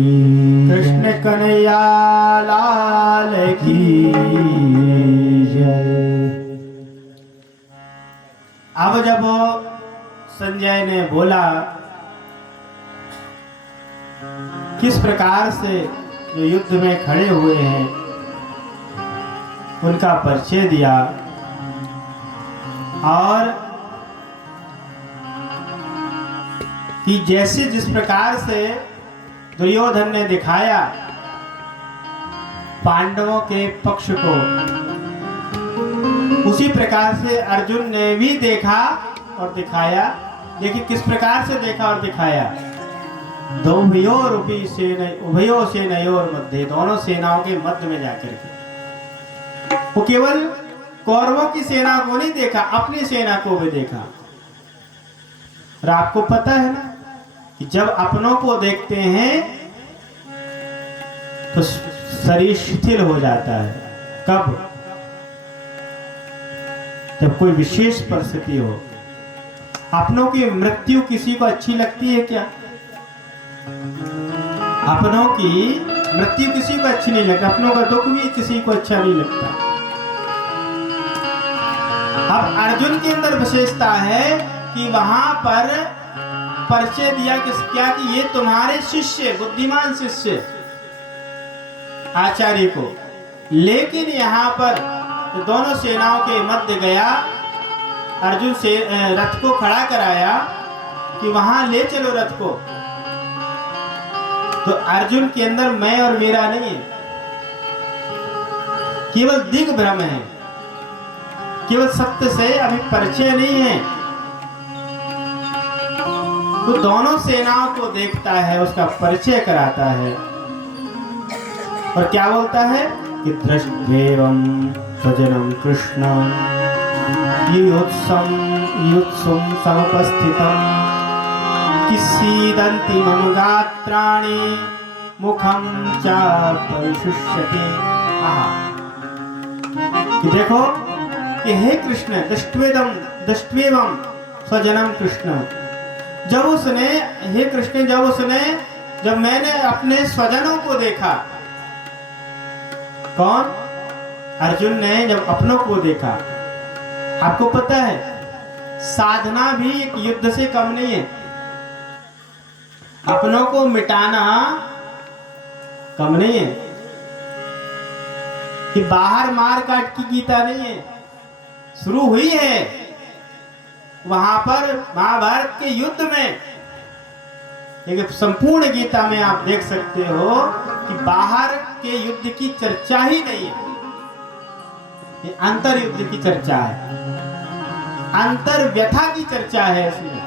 कृष्ण कन्हैया लाल की जय। अब जब संजय ने बोला किस प्रकार से जो युद्ध में खड़े हुए हैं उनका परिचय दिया, और कि जैसे जिस प्रकार से दुर्योधन ने दिखाया पांडवों के पक्ष को, उसी प्रकार से अर्जुन ने भी देखा और दिखाया। लेकिन किस प्रकार से देखा और दिखाया? उभयो सेनयोर मध्य, दोनों सेनाओं के मध्य में जाकर के। वो केवल कौरवों की सेना को नहीं देखा, अपनी सेना को भी देखा। और आपको पता है ना कि जब अपनों को देखते हैं तो शरीर शिथिल हो जाता है। कब? जब कोई विशेष परिस्थिति हो। अपनों की मृत्यु किसी को अच्छी लगती है क्या? अपनों की मृत्यु किसी को अच्छी नहीं लगती, अपनों का दुख भी किसी को अच्छा नहीं लगता। अब अर्जुन के अंदर विशेषता है कि वहां पर परिचय दिया क्या कि ये तुम्हारे शिष्य, बुद्धिमान शिष्य आचार्य को। लेकिन यहाँ पर तो दोनों सेनाओं के मध्य गया, अर्जुन से रथ को खड़ा कराया कि वहां ले चलो रथ को। तो अर्जुन के अंदर मैं और मेरा नहीं है, केवल दिग्भ्रम है, केवल सत्य से अभी परिचय नहीं है। तो दोनों सेनाओं को देखता है, उसका परिचय कराता है और क्या बोलता है कि दृष्टेवं स्वजनं कृष्ण युत्सुं समुपस्थितं किसीदन्ति मम गात्राणि मुखं च परिशुष्यते। कि देखो कि हे कृष्ण, दृष्टेवं स्वजनं कृष्ण, हे कृष्ण जब मैंने अपने स्वजनों को देखा, कौन? अर्जुन ने जब अपनों को देखा। आपको पता है साधना भी एक युद्ध से कम नहीं है, अपनों को मिटाना कम नहीं है। कि बाहर मार काट की गीता नहीं है, शुरू हुई है वहां पर महाभारत के युद्ध में। लेकिन संपूर्ण गीता में आप देख सकते हो कि बाहर के युद्ध की चर्चा ही नहीं है, ये अंतर युद्ध की चर्चा है, अंतर व्यथा की चर्चा है इसमें।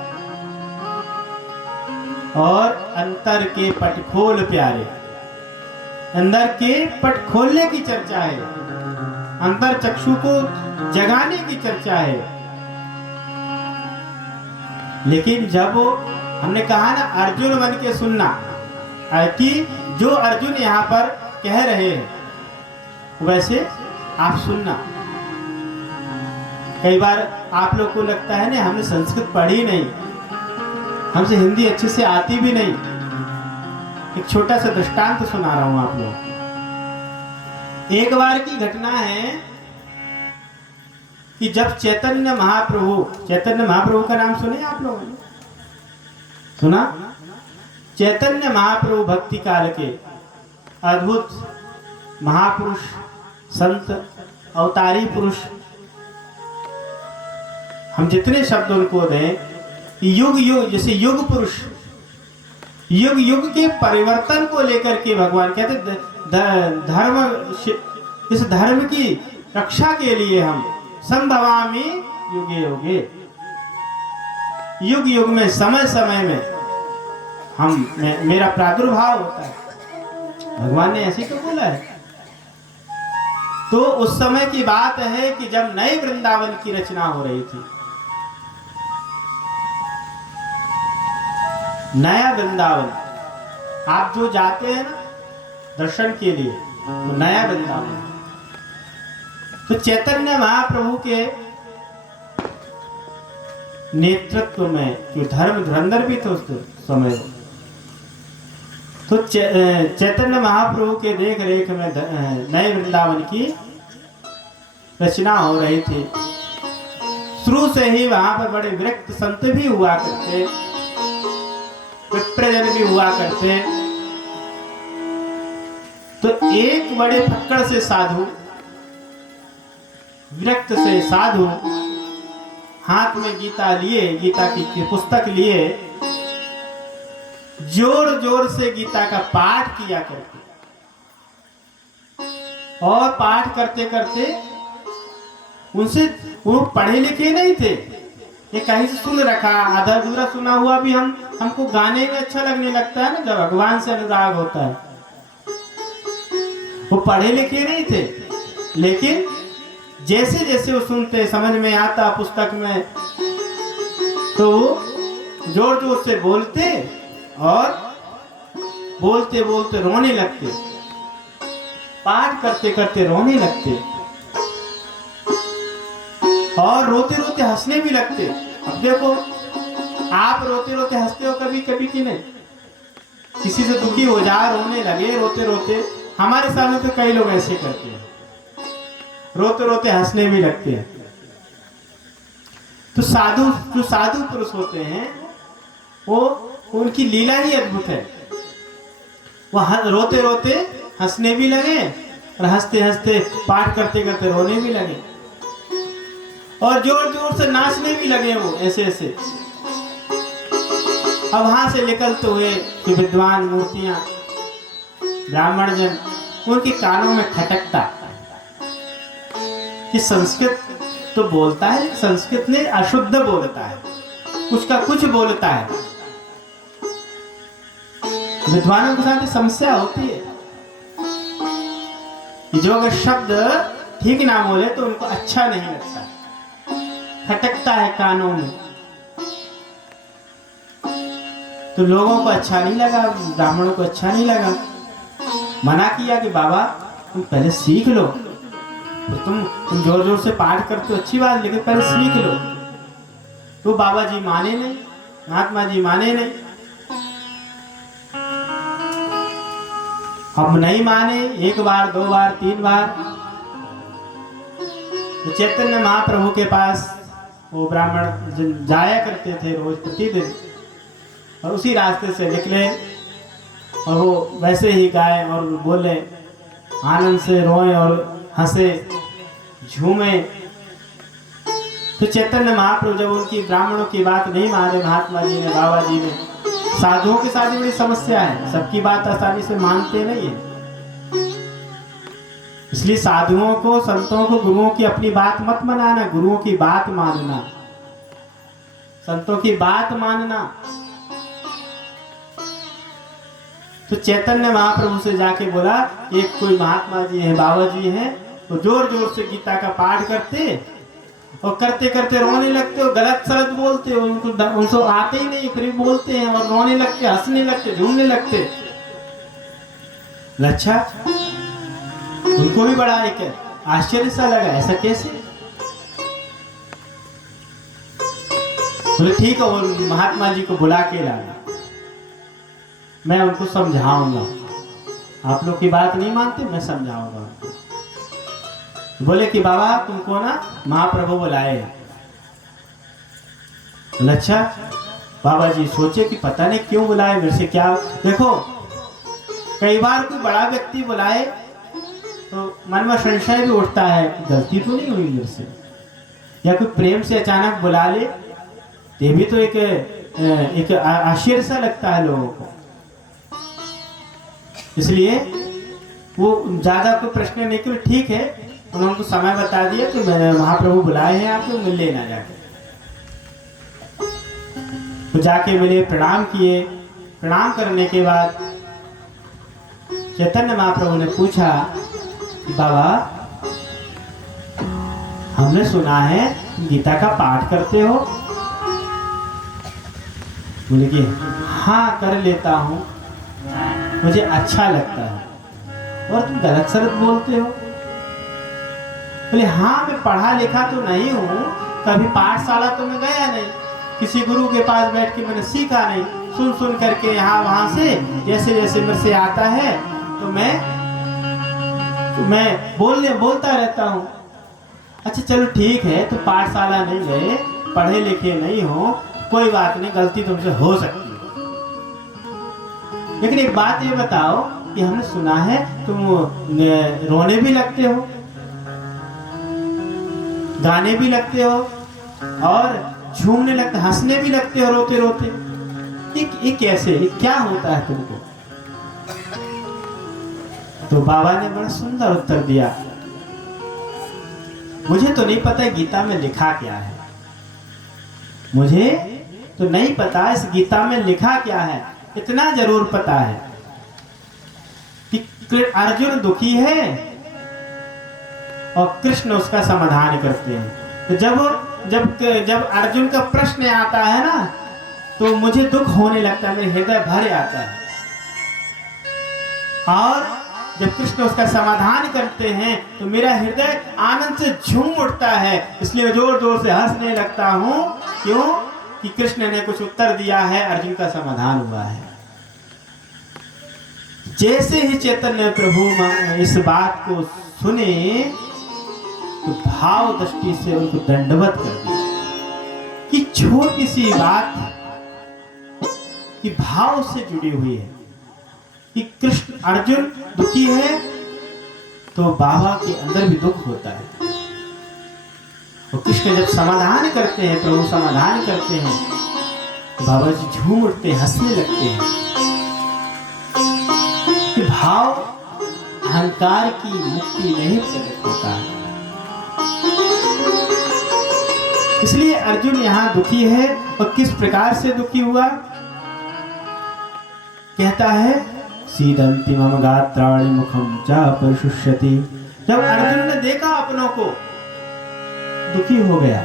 और अंतर के पट खोल प्यारे, अंदर के पट खोलने की चर्चा है, अंतर चक्षु को जगाने की चर्चा है। लेकिन जब हमने कहा ना अर्जुन बन के सुनना, कि जो अर्जुन यहाँ पर कह रहे हैं वैसे आप सुनना। कई बार आप लोग को लगता है ना हमने संस्कृत पढ़ी नहीं, हमसे हिंदी अच्छे से आती भी नहीं। एक छोटा सा दृष्टांत सुना रहा हूं आप लोग। एक बार की घटना है कि जब चैतन्य महाप्रभु का नाम सुने आप लोगों ने? सुना? चैतन्य महाप्रभु भक्ति काल के अद्भुत महापुरुष, संत, अवतारी पुरुष, हम जितने शब्द उनको दें, युग जैसे युग पुरुष, युग के परिवर्तन को लेकर के भगवान कहते धर्म, इस धर्म की रक्षा के लिए हम संभवामि युगे युगे, युग में समय में मेरा प्रादुर्भाव होता है। भगवान ने ऐसे तो बोला है। तो उस समय की बात है कि जब नए वृंदावन की रचना हो रही थी, नया वृंदावन, आप जो जाते हैं ना दर्शन के लिए, तो नया वृंदावन। तो चैतन्य महाप्रभु के नेतृत्व में, जो धर्म धुरंधर भी थे उस समय, तो चैतन्य महाप्रभु के देख रेख में नए वृंदावन की रचना हो रही थी। शुरू से ही वहां पर बड़े विरक्त संत भी हुआ करते, विप्रजन भी हुआ करते। तो एक बड़े फक्कड़ से साधु, विरक्त से साधु, हाथ में गीता लिए, गीता की पुस्तक लिए, जोर से गीता का पाठ किया करते। और पाठ करते करते उनसे, वो पढ़े लिखे नहीं थे, ये कहीं से सुन रखा, आधा अधूरा सुना हुआ भी हमको गाने में अच्छा लगने लगता है ना, जब भगवान से अनुराग होता है। वो पढ़े लिखे नहीं थे, लेकिन जैसे जैसे वो सुनते, समझ में आता पुस्तक में, तो जोर से बोलते और बोलते रोने लगते, पाठ करते करते रोने लगते और रोते रोते हंसने भी लगते। अब देखो, आप रोते रोते हंसते हो कभी कभी कि नहीं? किसी से दुखी हो जा, रोने लगे रोते रोते, हमारे सामने तो कई लोग ऐसे करते हैं, रोते रोते हंसने भी लगते हैं। तो जो साधु पुरुष होते हैं, वो उनकी लीला ही अद्भुत है। वह रोते रोते हंसने भी लगे और हंसते हंसते पाठ करते करते रोने भी लगे और जोर जोर से नाचने भी लगे वो ऐसे ऐसे। अब वहां से निकलते हुए कि विद्वान मूर्तियां ब्राह्मण जन उनके कानों में खटकता कि संस्कृत तो बोलता है, संस्कृत में अशुद्ध बोलता है, कुछ का कुछ बोलता है। विद्वानों के साथ समस्या होती है कि जो अगर शब्द ठीक ना बोले तो उनको अच्छा नहीं लगता, खटकता है कानों में। तो लोगों को अच्छा नहीं लगा, ब्राह्मणों को अच्छा नहीं लगा। मना किया कि बाबा तुम पहले सीख लो, तो तुम जोर जोर से पाठ करते हो अच्छी बात, लेकिन पहले सीख लो। तो बाबा जी माने नहीं, महात्मा जी माने नहीं। अब नहीं माने, एक बार दो बार तीन बार तो चैतन्य महाप्रभु के पास वो ब्राह्मण जाया करते थे रोज प्रतिदिन, और उसी रास्ते से निकले और वो वैसे ही गाए और बोले, आनंद से रोए और हंसे झूमे। तो चैतन्य महाप्रभु जब उनकी ब्राह्मणों की बात नहीं माने महात्मा जी ने, बाबा जी ने, साधुओं के साथ बड़ी समस्या है, सबकी बात आसानी से मानते नहीं है। इसलिए साधुओं को, संतों को, गुरुओं की अपनी बात मत मानना, गुरुओं की बात मानना, संतों की बात मानना। तो चैतन्य महाप्रभु से जाके बोला, एक कोई महात्मा जी हैं, बाबा जी हैं, तो जोर जोर से गीता का पाठ करते और करते करते रोने लगते हो, गलत सलत बोलते हो, उनको आते ही नहीं, फिर बोलते हैं और रोने लगते, हंसने लगते, झूमने लगते। अच्छा, उनको भी बड़ा एक आश्चर्य सा लगा, ऐसा कैसे? बोले ठीक है, वो महात्मा जी को बुला के लाना, मैं उनको समझाऊंगा। आप लोग की बात नहीं मानते, मैं समझाऊंगा। बोले कि बाबा तुमको ना महाप्रभु बुलाए। बोले अच्छा। बाबा जी सोचे कि पता नहीं क्यों बुलाए, मेरे से क्या। देखो कई बार कोई बड़ा व्यक्ति बुलाए तो मन में संशय भी उठता है कि गलती तो नहीं हुई मेरे से, या कोई प्रेम से अचानक बुला ले, ये भी तो एक आश्चर्य सा लगता है लोगों को। इसलिए वो ज्यादा कोई प्रश्न नहीं किया, ठीक है, उन्होंने उनको समय बता दिया कि मैंने महाप्रभु बुलाए हैं आपको, मिल लेना जाके। तो जाके मिले, प्रणाम किए। प्रणाम करने के बाद चैतन्य महाप्रभु ने पूछा कि बाबा हमने सुना है गीता का पाठ करते हो। बोले कि हाँ कर लेता हूँ, मुझे अच्छा लगता है। और तुम गलत सलत बोलते हो। बोले हाँ मैं पढ़ा लिखा तो नहीं हूँ, कभी पाठशाला तो मैं गया नहीं, किसी गुरु के पास बैठ के मैंने सीखा नहीं, सुन सुन करके यहाँ वहाँ से जैसे जैसे मेरे से आता है तो मैं बोलता रहता हूँ। अच्छा चलो ठीक है, तो पाठशाला नहीं गए, पढ़े लिखे नहीं हो, कोई बात नहीं, गलती तुमसे हो सकती है। लेकिन एक बात ये बताओ कि हमने सुना है तुम रोने भी लगते हो, गाने भी लगते हो और झूमने लगते, हंसने भी लगते हो रोते रोते। ये कैसे, ये क्या होता है तुमको? तो बाबा ने बड़ा सुंदर उत्तर दिया, मुझे तो नहीं पता गीता में लिखा क्या है, मुझे तो नहीं पता इस गीता में लिखा क्या है। इतना जरूर पता है कि अर्जुन दुखी है और कृष्ण उसका समाधान करते हैं। तो जब अर्जुन का प्रश्न आता है ना, तो मुझे दुख होने लगता है, मेरे हृदय भर आता है। और जब कृष्ण उसका समाधान करते हैं तो मेरा हृदय आनंद से झूम उठता है, इसलिए जोर जोर से हंसने लगता हूं। क्यों? कि कृष्ण ने कुछ उत्तर दिया है, अर्जुन का समाधान हुआ है। जैसे ही चैतन्य प्रभु इस बात को सुने तो भाव दृष्टि से उनको दंडवत कर दिया कि छोटी सी बात कि भाव से जुड़ी हुई है कि कृष्ण अर्जुन दुखी है तो बाबा के अंदर भी दुख होता है। तो कृष्ण जब समाधान करते हैं, प्रभु समाधान करते हैं, तो बाबा जी झूम उठते, हंसने लगते हैं कि भाव अहंकार की मुक्ति नहीं प्रकट होता है। इसलिए अर्जुन यहां दुखी है। और किस प्रकार से दुखी हुआ? कहता है सीदंति मम गात्राणि मुखम च परिशुष्यति। जब अर्जुन ने देखा अपनों को, दुखी हो गया।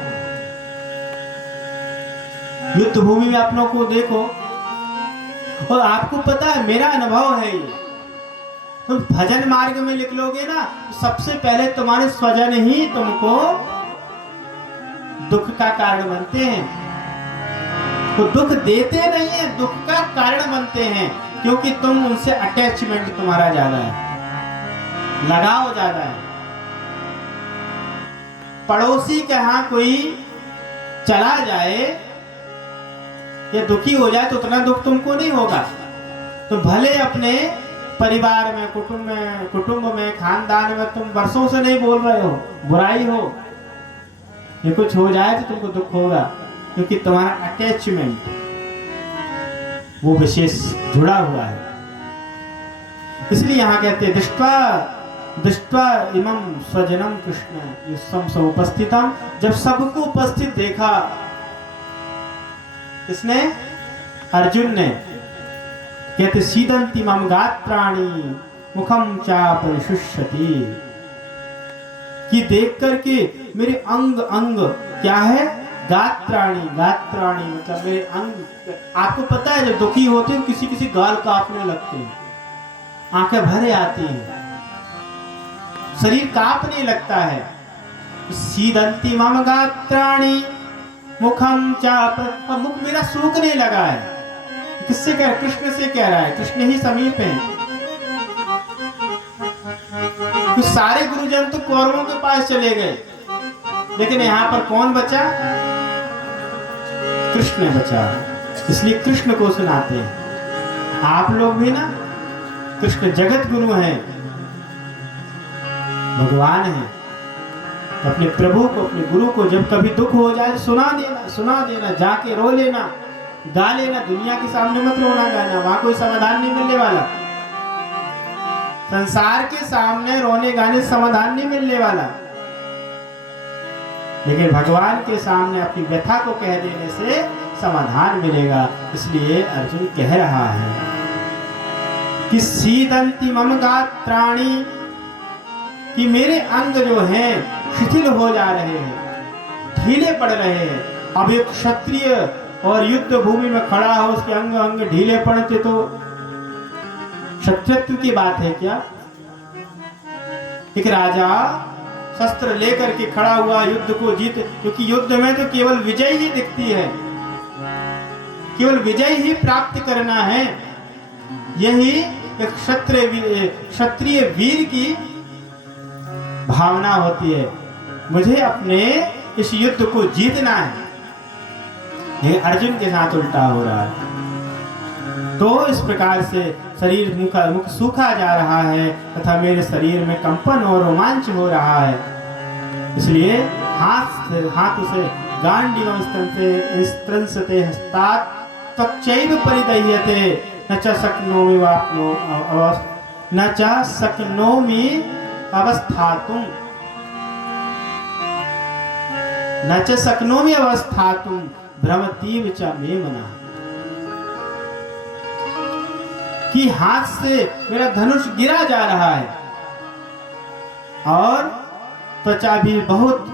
युद्ध भूमि में अपनों को देखो, और आपको पता है, मेरा अनुभव है ये, तुम भजन मार्ग में निकलोगे ना, तो सबसे पहले तुम्हारे स्वजन ही तुमको दुख का कारण बनते हैं। तो दुख देते नहीं है, दुख का कारण बनते हैं, क्योंकि तुम उनसे अटैचमेंट तुम्हारा ज्यादा है, लगाव ज्यादा है। पड़ोसी के यहां कोई चला जाए या दुखी हो जाए तो उतना दुख तुमको नहीं होगा। तो भले अपने परिवार में, कुटुंब में, खानदान में तुम वर्षों से नहीं बोल रहे हो, बुराई हो, ये कुछ हो जाए तो तुमको दुख होगा, क्योंकि तुम्हारा अटैचमेंट वो विशेष जुड़ा हुआ है। इसलिए यहां कहते हैं दृष्ट्वा इमं स्वजनम कृष्ण युष्म समुपस्थितम। जब सबको उपस्थित देखा, इसने अर्जुन ने, कहते सीदंति मम गात्राणि मुखम चा परिशुष्यति, कि देख करके मेरे अंग अंग क्या है, गात्राणि मतलब मेरे अंग। आपको पता है जब दुखी होते हैं किसी किसी गाल कांपने लगते हैं, आंखें भरे आती हैं, शरीर कांपने लगता है। सीदंति मम गात्राणि मुखम चाप, मुख मेरा सूखने लगा है। किससे कह, कृष्ण से कह रहा है, कृष्ण ही समीप है। तो सारे गुरुजन तो कौरवों के पास चले गए, लेकिन यहाँ पर कौन बचा? कृष्ण बचा। इसलिए कृष्ण को सुनाते हैं। आप लोग भी ना, कृष्ण जगत गुरु हैं, भगवान हैं। अपने प्रभु को, अपने गुरु को जब कभी दुख हो जाए सुना देना, जाके रो लेना, गा लेना। दुनिया के सामने मत रोना गाना, वहां कोई समाधान नहीं मिलने वाला। संसार के सामने रोने गाने समाधान नहीं मिलने वाला, लेकिन भगवान के सामने अपनी व्यथा को कह देने से समाधान मिलेगा। इसलिए अर्जुन कह रहा है कि सीदंति मम गात्राणि, कि मेरे अंग जो हैं शिथिल हो जा रहे हैं, ढीले पड़ रहे हैं। अब एक क्षत्रिय और युद्ध भूमि में खड़ा हो, उसके अंग अंग ढीले पड़ते तो क्षत्रित्व की बात है क्या? एक राजा शस्त्र लेकर के खड़ा हुआ, युद्ध को जीत, क्योंकि युद्ध में तो केवल विजय ही दिखती है, केवल विजय ही प्राप्त करना है। यही एक क्षत्रिय वीर की भावना होती है, मुझे अपने इस युद्ध को जीतना है। ये अर्जुन के साथ उल्टा हो रहा है। तो इस प्रकार से शरीर मुख सूखा जा रहा है, तथा मेरे शरीर में कंपन और रोमांच हो रहा है। इसलिए हाथ से गांडीवं स्त्रंसते हस्तात् त्वच्चैव परिदह्यते न च शक्नोमि अवस्थातुं भ्रमतीव च मे मनः। कि हाथ से मेरा धनुष गिरा जा रहा है और त्वचा भी बहुत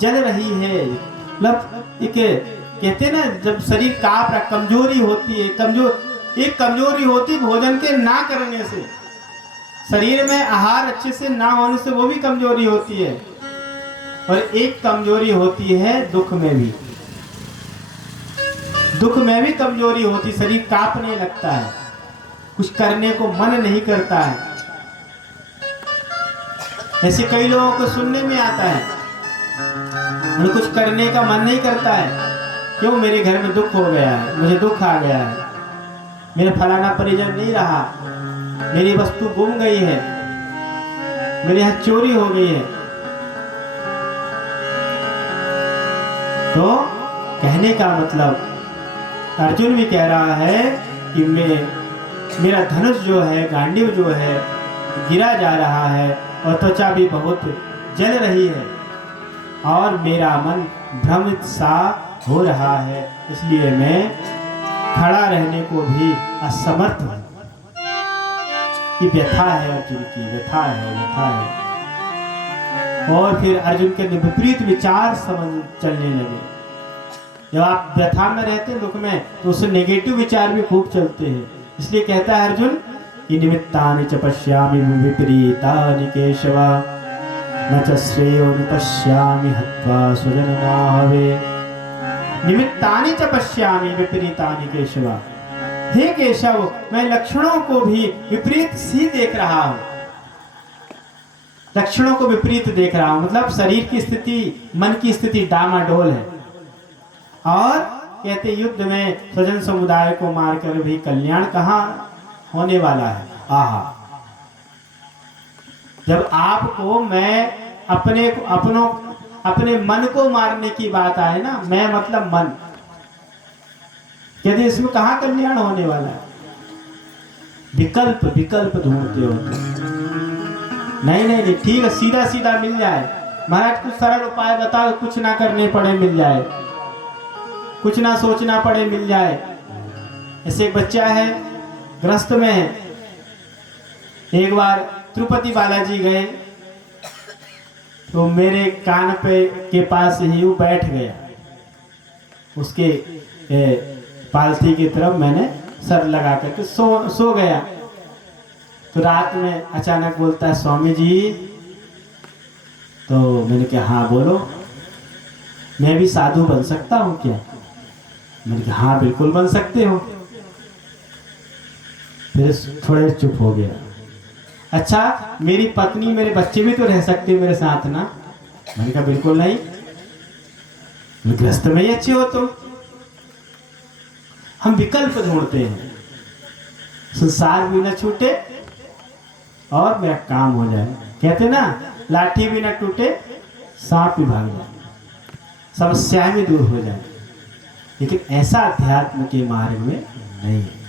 जल रही है। कहते ना, जब शरीर कांप रहा, कमजोरी होती है, कमजोरी होती भोजन के ना करने से, शरीर में आहार अच्छे से ना होने से वो भी कमजोरी होती है। और एक कमजोरी होती है दुख में भी, कमजोरी होती, शरीर कांपने लगता है, कुछ करने को मन नहीं करता है। ऐसे कई लोगों को सुनने में आता है, उन्हें कुछ करने का मन नहीं करता है। क्यों? मेरे घर में दुख हो गया है, मुझे दुख आ गया है, मेरा फलाना परिजन नहीं रहा, मेरी वस्तु गुम गई है, मेरे यहाँ चोरी हो गई है। तो कहने का मतलब अर्जुन भी कह रहा है कि मेरा धनुष जो है, गांडीव जो है, गिरा जा रहा है और त्वचा भी बहुत जल रही है और मेरा मन भ्रमित सा हो रहा है, इसलिए मैं खड़ा रहने को भी असमर्थ हूँ। ये व्यथा है अर्जुन की, व्यथा है। और फिर अर्जुन के विपरीत विचार समझ चलने लगे। जब आप व्यथा में रहते हैं, दुख में, तो उससे नेगेटिव विचार भी खूब चलते हैं। इसलिए कहता है अर्जुन कि निमित्तानि च पश्यामि विपरीतानि केशव, न च श्रेयो निपश्यामि हत्वा स्वजनमाहवे। निमित्तानि च पश्यामि विपरीतानि केशव। हे केशव, मैं लक्षणों को भी विपरीत सी देख रहा हूं। लक्षणों को विपरीत देख रहा हूं मतलब शरीर की स्थिति, मन की स्थिति डामाडोल है। और कहते युद्ध में स्वजन समुदाय को मारकर भी कल्याण कहाँ होने वाला है। आहा, जब आपको मैं अपने मन को मारने की बात आए ना, मैं मतलब मन, कहते इसमें कहाँ कल्याण होने वाला है। विकल्प ढूंढते हो नहीं, ठीक है, सीधा सीधा मिल जाए। महाराज कुछ सरल उपाय बताओ, कुछ ना करने पड़े मिल जाए, कुछ ना सोचना पड़े मिल जाए। ऐसे एक बच्चा है, ग्रस्त में है। एक बार तिरुपति बालाजी गए तो मेरे कान पे के पास ही वो बैठ गया। उसके पालथी की तरफ मैंने सर लगा करके सो गया। तो रात में अचानक बोलता है, स्वामी जी। तो मैंने कहा हाँ बोलो, मैं भी साधु बन सकता हूँ क्या? मैंने कहा हाँ बिल्कुल बन सकते हो। फिर थोड़े चुप हो गया। अच्छा, मेरी पत्नी मेरे बच्चे भी तो रह सकते मेरे साथ ना? मैंने कहा बिल्कुल नहीं, गृहस्थ में ही अच्छे हो तुम। हम विकल्प ढूंढते हैं, संसार भी न छूटे और मेरा काम हो जाए। कहते ना, लाठी भी न टूटे, सांप भी भाग जाए, समस्याएं भी दूर हो जाए। लेकिन ऐसा अध्यात्म के मार्ग में नहीं है।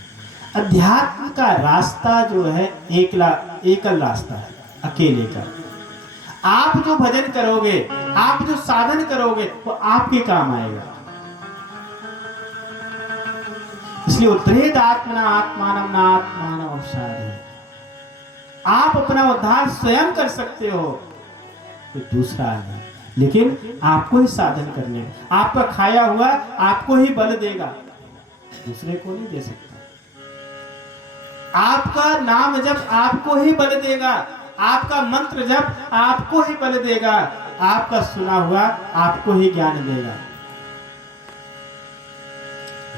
अध्यात्म का रास्ता जो है एकल रास्ता है, अकेले का। आप जो भजन करोगे, आप जो साधन करोगे, वो आपके काम आएगा। इसलिए उद्धरेत आत्मना आत्मानम न आत्मानम अवसादे। आप अपना उद्धार स्वयं कर सकते हो, कोई दूसरा नहीं। लेकिन आपको ही साधन करने, आपका खाया हुआ आपको ही बल देगा, दूसरे को नहीं दे सकता। आपका नाम जब आपको ही बल देगा, आपका मंत्र जब आपको ही बल देगा, आपका सुना हुआ आपको ही ज्ञान देगा,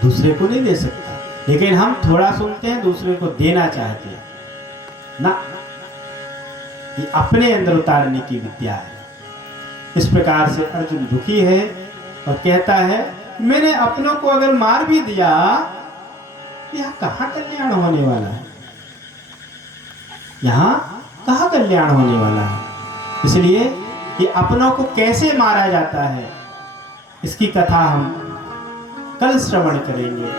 दूसरे को नहीं दे सकता। लेकिन हम थोड़ा सुनते हैं, दूसरे को देना चाहते हैं ना। ये अपने अंदर उतारने की विद्या है। इस प्रकार से अर्जुन दुखी है और कहता है, मैंने अपनों को अगर मार भी दिया, यह कहाँ कल्याण होने वाला है, यहाँ कहाँ कल्याण होने वाला है। इसलिए ये अपनों को कैसे मारा जाता है, इसकी कथा हम कल श्रवण करेंगे,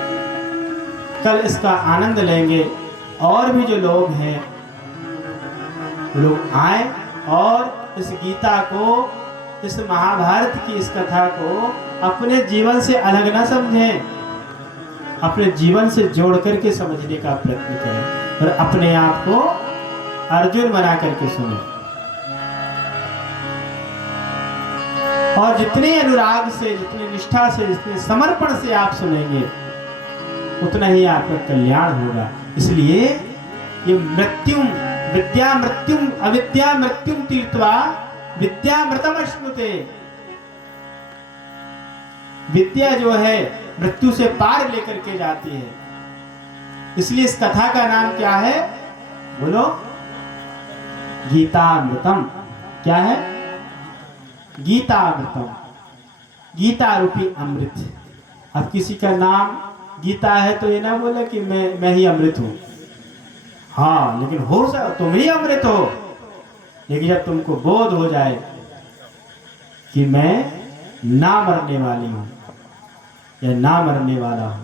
कल इसका आनंद लेंगे। और भी जो लोग हैं, लोग आए और इस गीता को, इस महाभारत की इस कथा को अपने जीवन से अलग ना समझें, अपने जीवन से जोड़ करके समझने का प्रयत्न करें और अपने आप को अर्जुन बना करके सुने। और जितने अनुराग से, जितनी निष्ठा से, जितने समर्पण से आप सुनेंगे, उतना ही आपका कल्याण होगा। इसलिए ये विद्या मृत्युम अविद्या मृत्युम तीर्थवा विद्यामृतम अश्नुते। विद्या जो है मृत्यु से पार लेकर के जाती है। इसलिए इस कथा का नाम क्या है, बोलो? गीतामृतम। क्या है? गीतामृतम, गीता रूपी अमृत। अब किसी का नाम गीता है तो ये ना बोले कि मैं ही अमृत हूं। हाँ, लेकिन हो सकता तुम ही अमृत हो, लेकिन जब तुमको बोध हो जाए कि मैं ना मरने वाली हूं या ना मरने वाला हूं,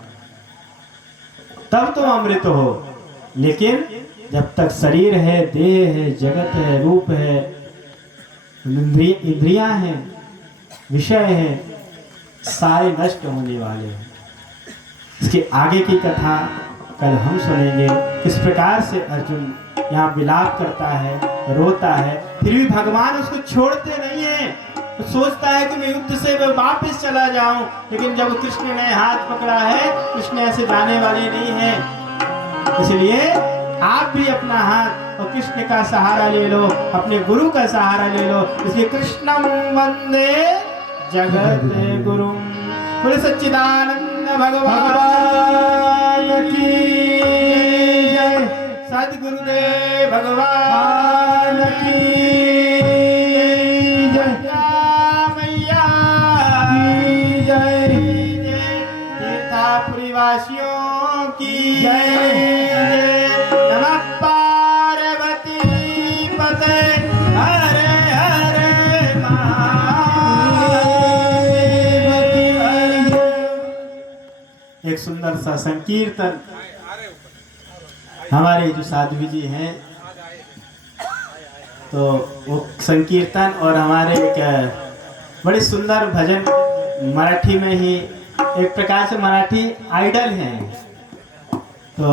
तब तुम अमृत हो। लेकिन जब तक शरीर है, देह है, जगत है, रूप है, इंद्रियां हैं, विषय हैं, सारे नष्ट होने वाले हैं। इसके आगे की कथा कल हम सुनेंगे। किस प्रकार से अर्जुन यहाँ विलाप करता है, रोता है, फिर भी भगवान उसको छोड़ते नहीं है। तो सोचता है कि मैं युद्ध से मैं वापस चला जाऊं, लेकिन जब कृष्ण ने हाथ पकड़ा है, कृष्ण ऐसे जाने वाले नहीं है। इसलिए आप भी अपना हाथ और कृष्ण का सहारा ले लो, अपने गुरु का सहारा ले लो। इसलिए कृष्णम वंदे जगत गुरु, बोले सच्चिदानंद भगवान की जय, सद्गुरुदेव भगवान की जय, मैया की जय, तीर्थापुरी वासियों की जय। नमः पार्वती पते हरे हरे महादेव। एक सुंदर सा संकीर्तन हमारे जो साध्वी जी हैं, तो वो संकीर्तन और हमारे एक बड़े सुंदर भजन मराठी में ही, एक प्रकार से मराठी आइडल हैं। तो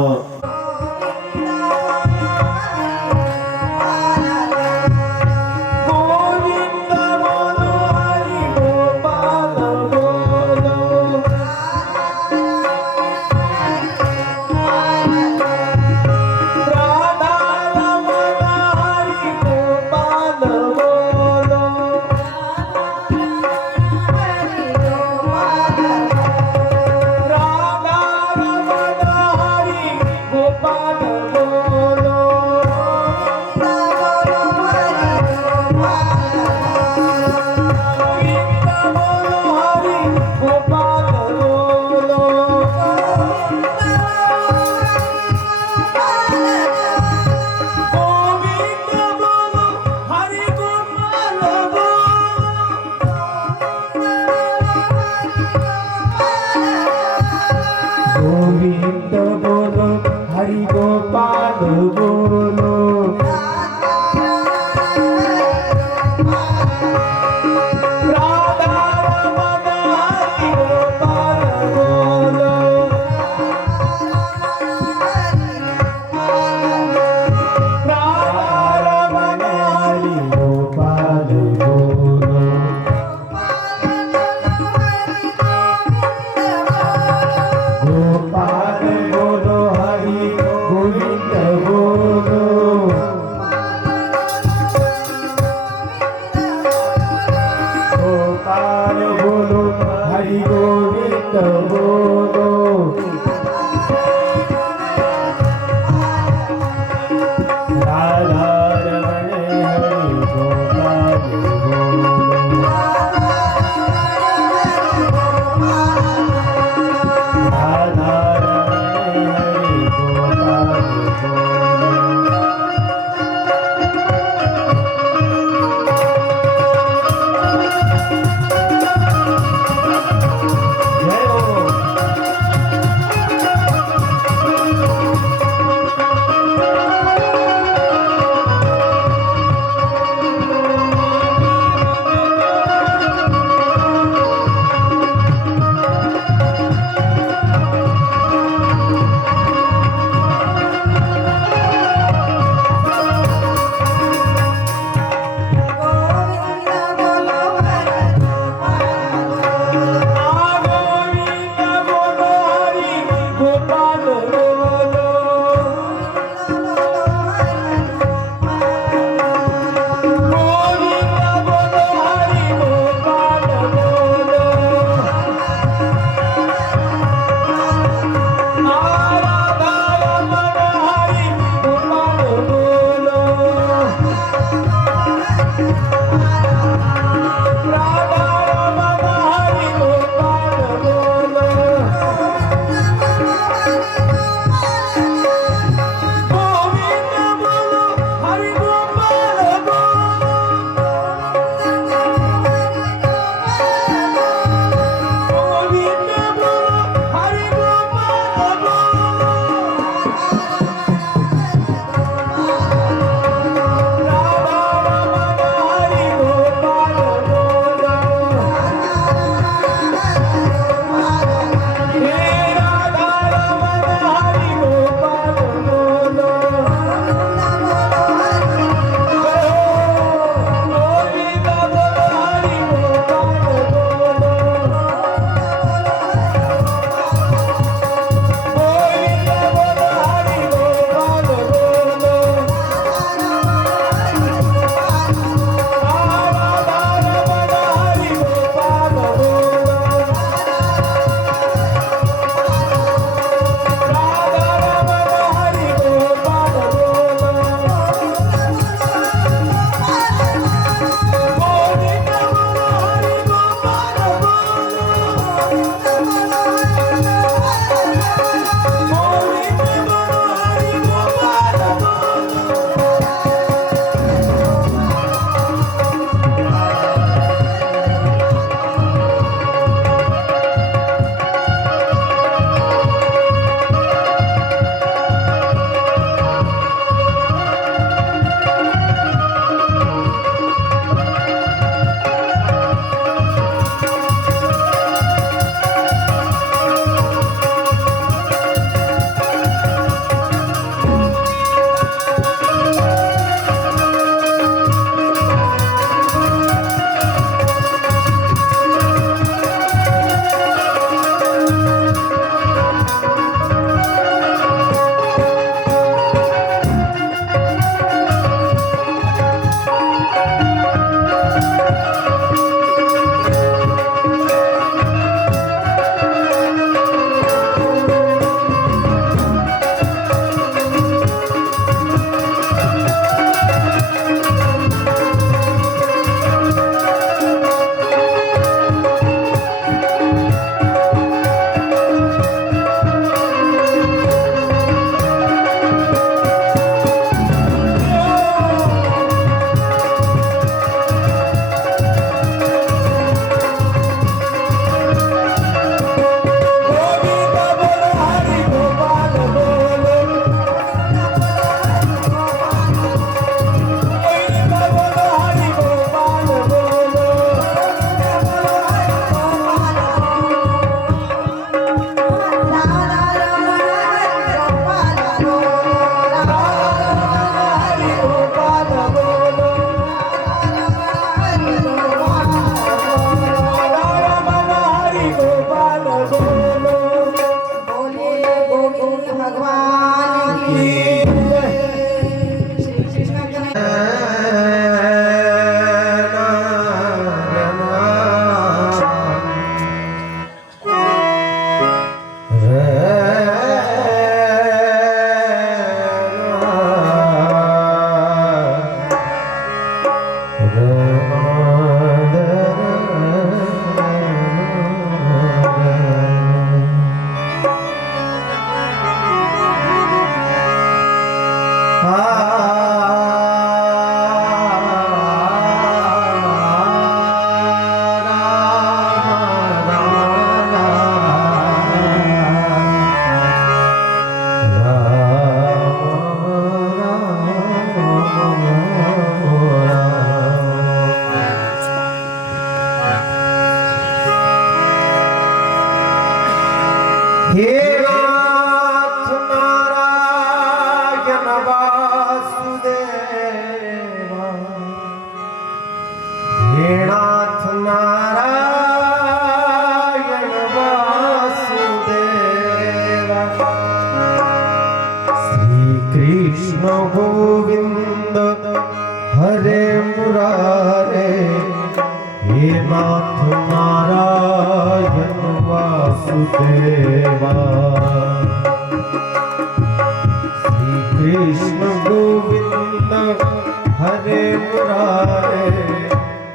हरे मुरारे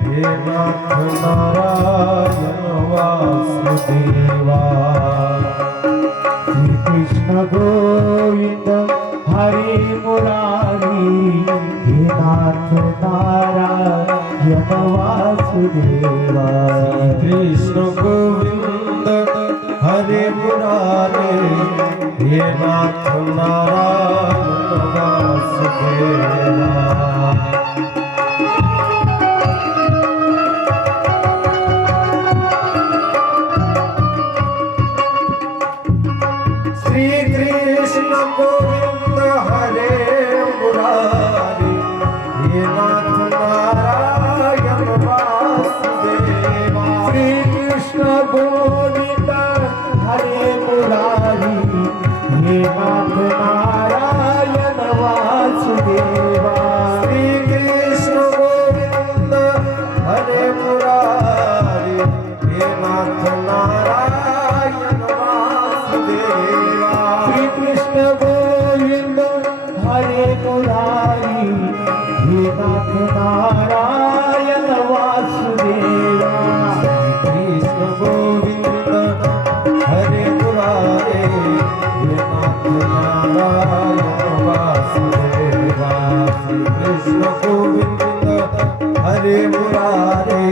हे नाथ नारायण वासुदेवा श्री कृष्ण गोविंद हरे मुरारी हे नाथ नारायण वासुदेवा कृष्ण गोविंद हरे मुरारे हे नाथ नारायण वासुदेवा श्री कृष्ण गोविंद हरे मुरारी हे नाथ नारायण वासुदेवा श्री कृष्ण गोविंद हरे मुरारी हे नाथ नारायण वासुदेवा श्री कृष्ण गोविंद हरे मुरारी हे नाथ नारायण वासुदेवा श्री कृष्ण गोविंद हरे मुरारी हे नाथ नारायण वासुदेवा श्री कृष्ण गोविंद हरे मुरारे हे नाथ नारायण वासुदेवा श्री कृष्ण गोविंद हरे मुरारे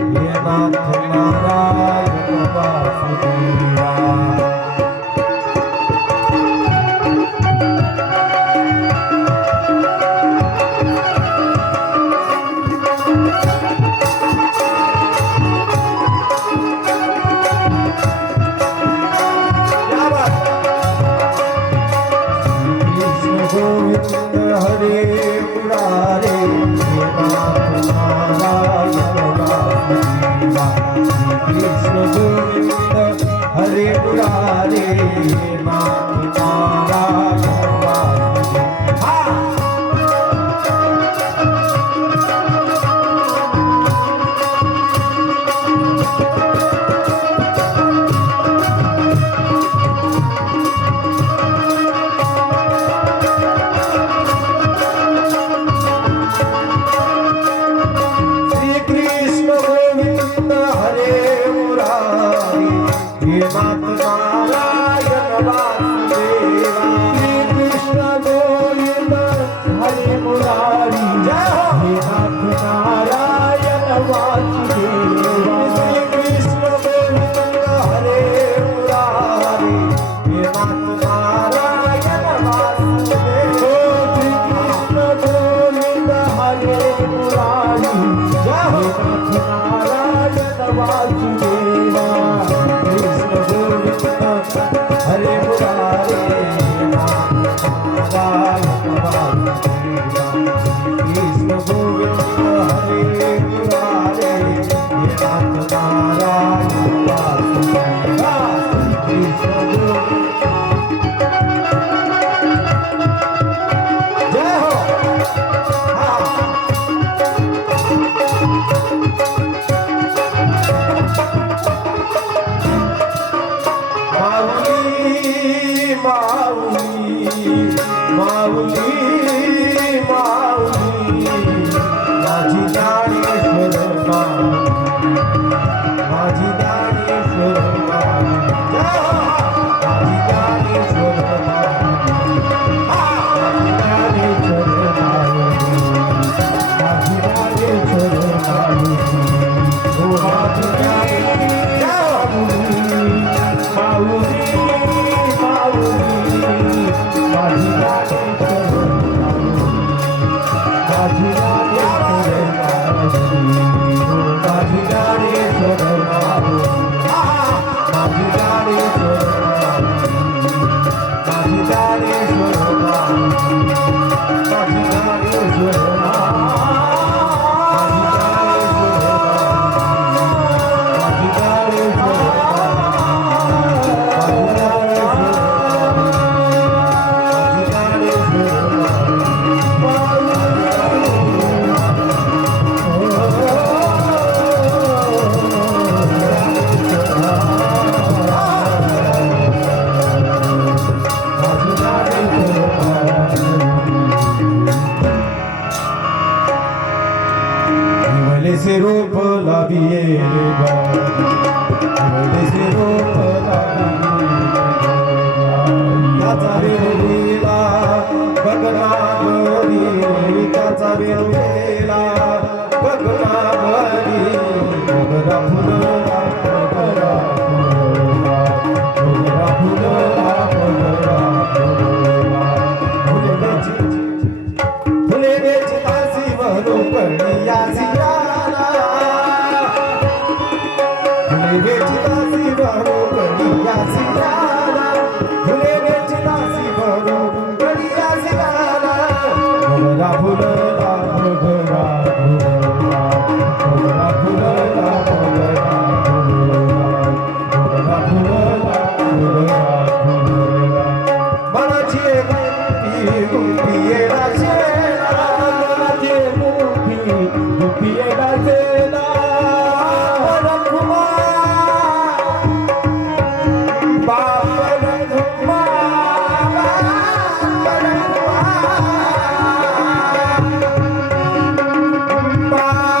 हे नाथ नारायण वासुदेवा गोविंद हरे मुरारे हे नाथ नारायण वासुदेवा कृष्ण गोविंद हरे मुरारे हे नाथ नारायण वासुदेवा हे नाथ नारायण वासुदेवा विरले से रूप लाविये रे बाबा, विरले से रूप लाविये रे बाबा। त्याचा विरलेला बगलावरी, त्याचा विरलेला बगलावरी, मोगरा फुलला, मोगरा फुलला, मोगरा फुलला, मोगरा फुलला। फुले वेचतासी वरून यासी आला, फुले वेचतासी वरून यासी आला, फुले वेचतासी वरून यासी आला। मोगरा फुलला, मोगरा फुलला, मोगरा फुलला, मोगरा फुलला, मोगरा फुलला, मोगरा फुलला। मनाची गुंपी गुंपी येला शेला, मनाची गुंपी गुंपी येला शेला। रघुमा बाप रघुमा, बाप रघुमा, बाप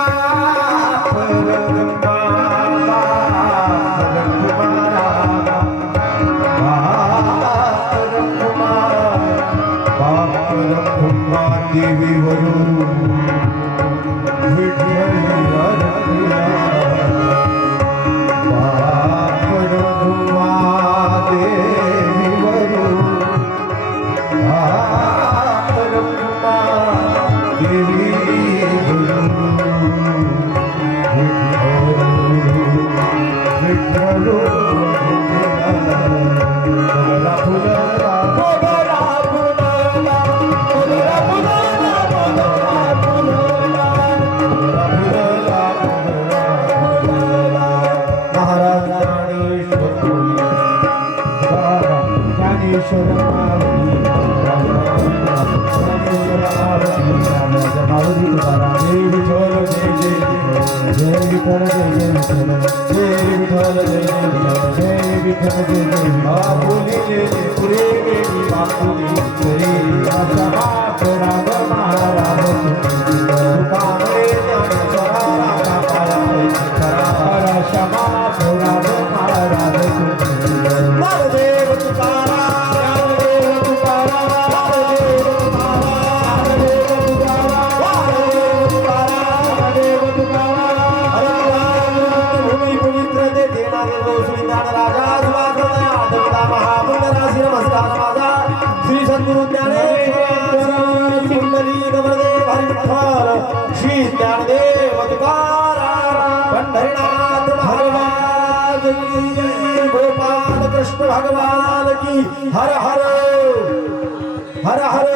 रघुमा, बाप रघुमा देवी वरून विठ्ठल रघुला। बाप रघुमा देवी वरून, बाप रघुमा देवी वरून, विठ्ठल मोगरा फुलला, मोगरा फुलला, मोगरा फुलला, मोगरा फुलला, मोगरा फुलला, मोगरा फुलला। महाराज ज्ञानेश्वर बोली, ज्ञानेश्वर माऊली, माऊली तुकाराम। जय विठ्ठल, जय विठ्ठल, जय विठ्ठल, जय जय बापुली लेले पुरे गेली, बापुली पुरे राजा बाप राग महाराज तुकामळे ज्ञानेश्वरा रागा पाया खरा क्षमा राग महाराज नामदेव तुकाराम, नामदेव तुकाराम, नामदेव तुकाराम, नामदेव तुकाराम, नामदेव तुकाराम, नामदेव तुकाराम। भूमी पवित्र ते देणारे गोश्री ज्ञान राजा आदविला महामंडळासी नमस्कार माझा। श्री सद्गुरु ज्ञानेश्वर कुंडली गवळदेव हरी विठ्ठल, श्री ज्ञानदेव तुकाराम, पंढरीनाथ महाराज की, गोपाल कृष्ण भगवान की। हर हर हर हर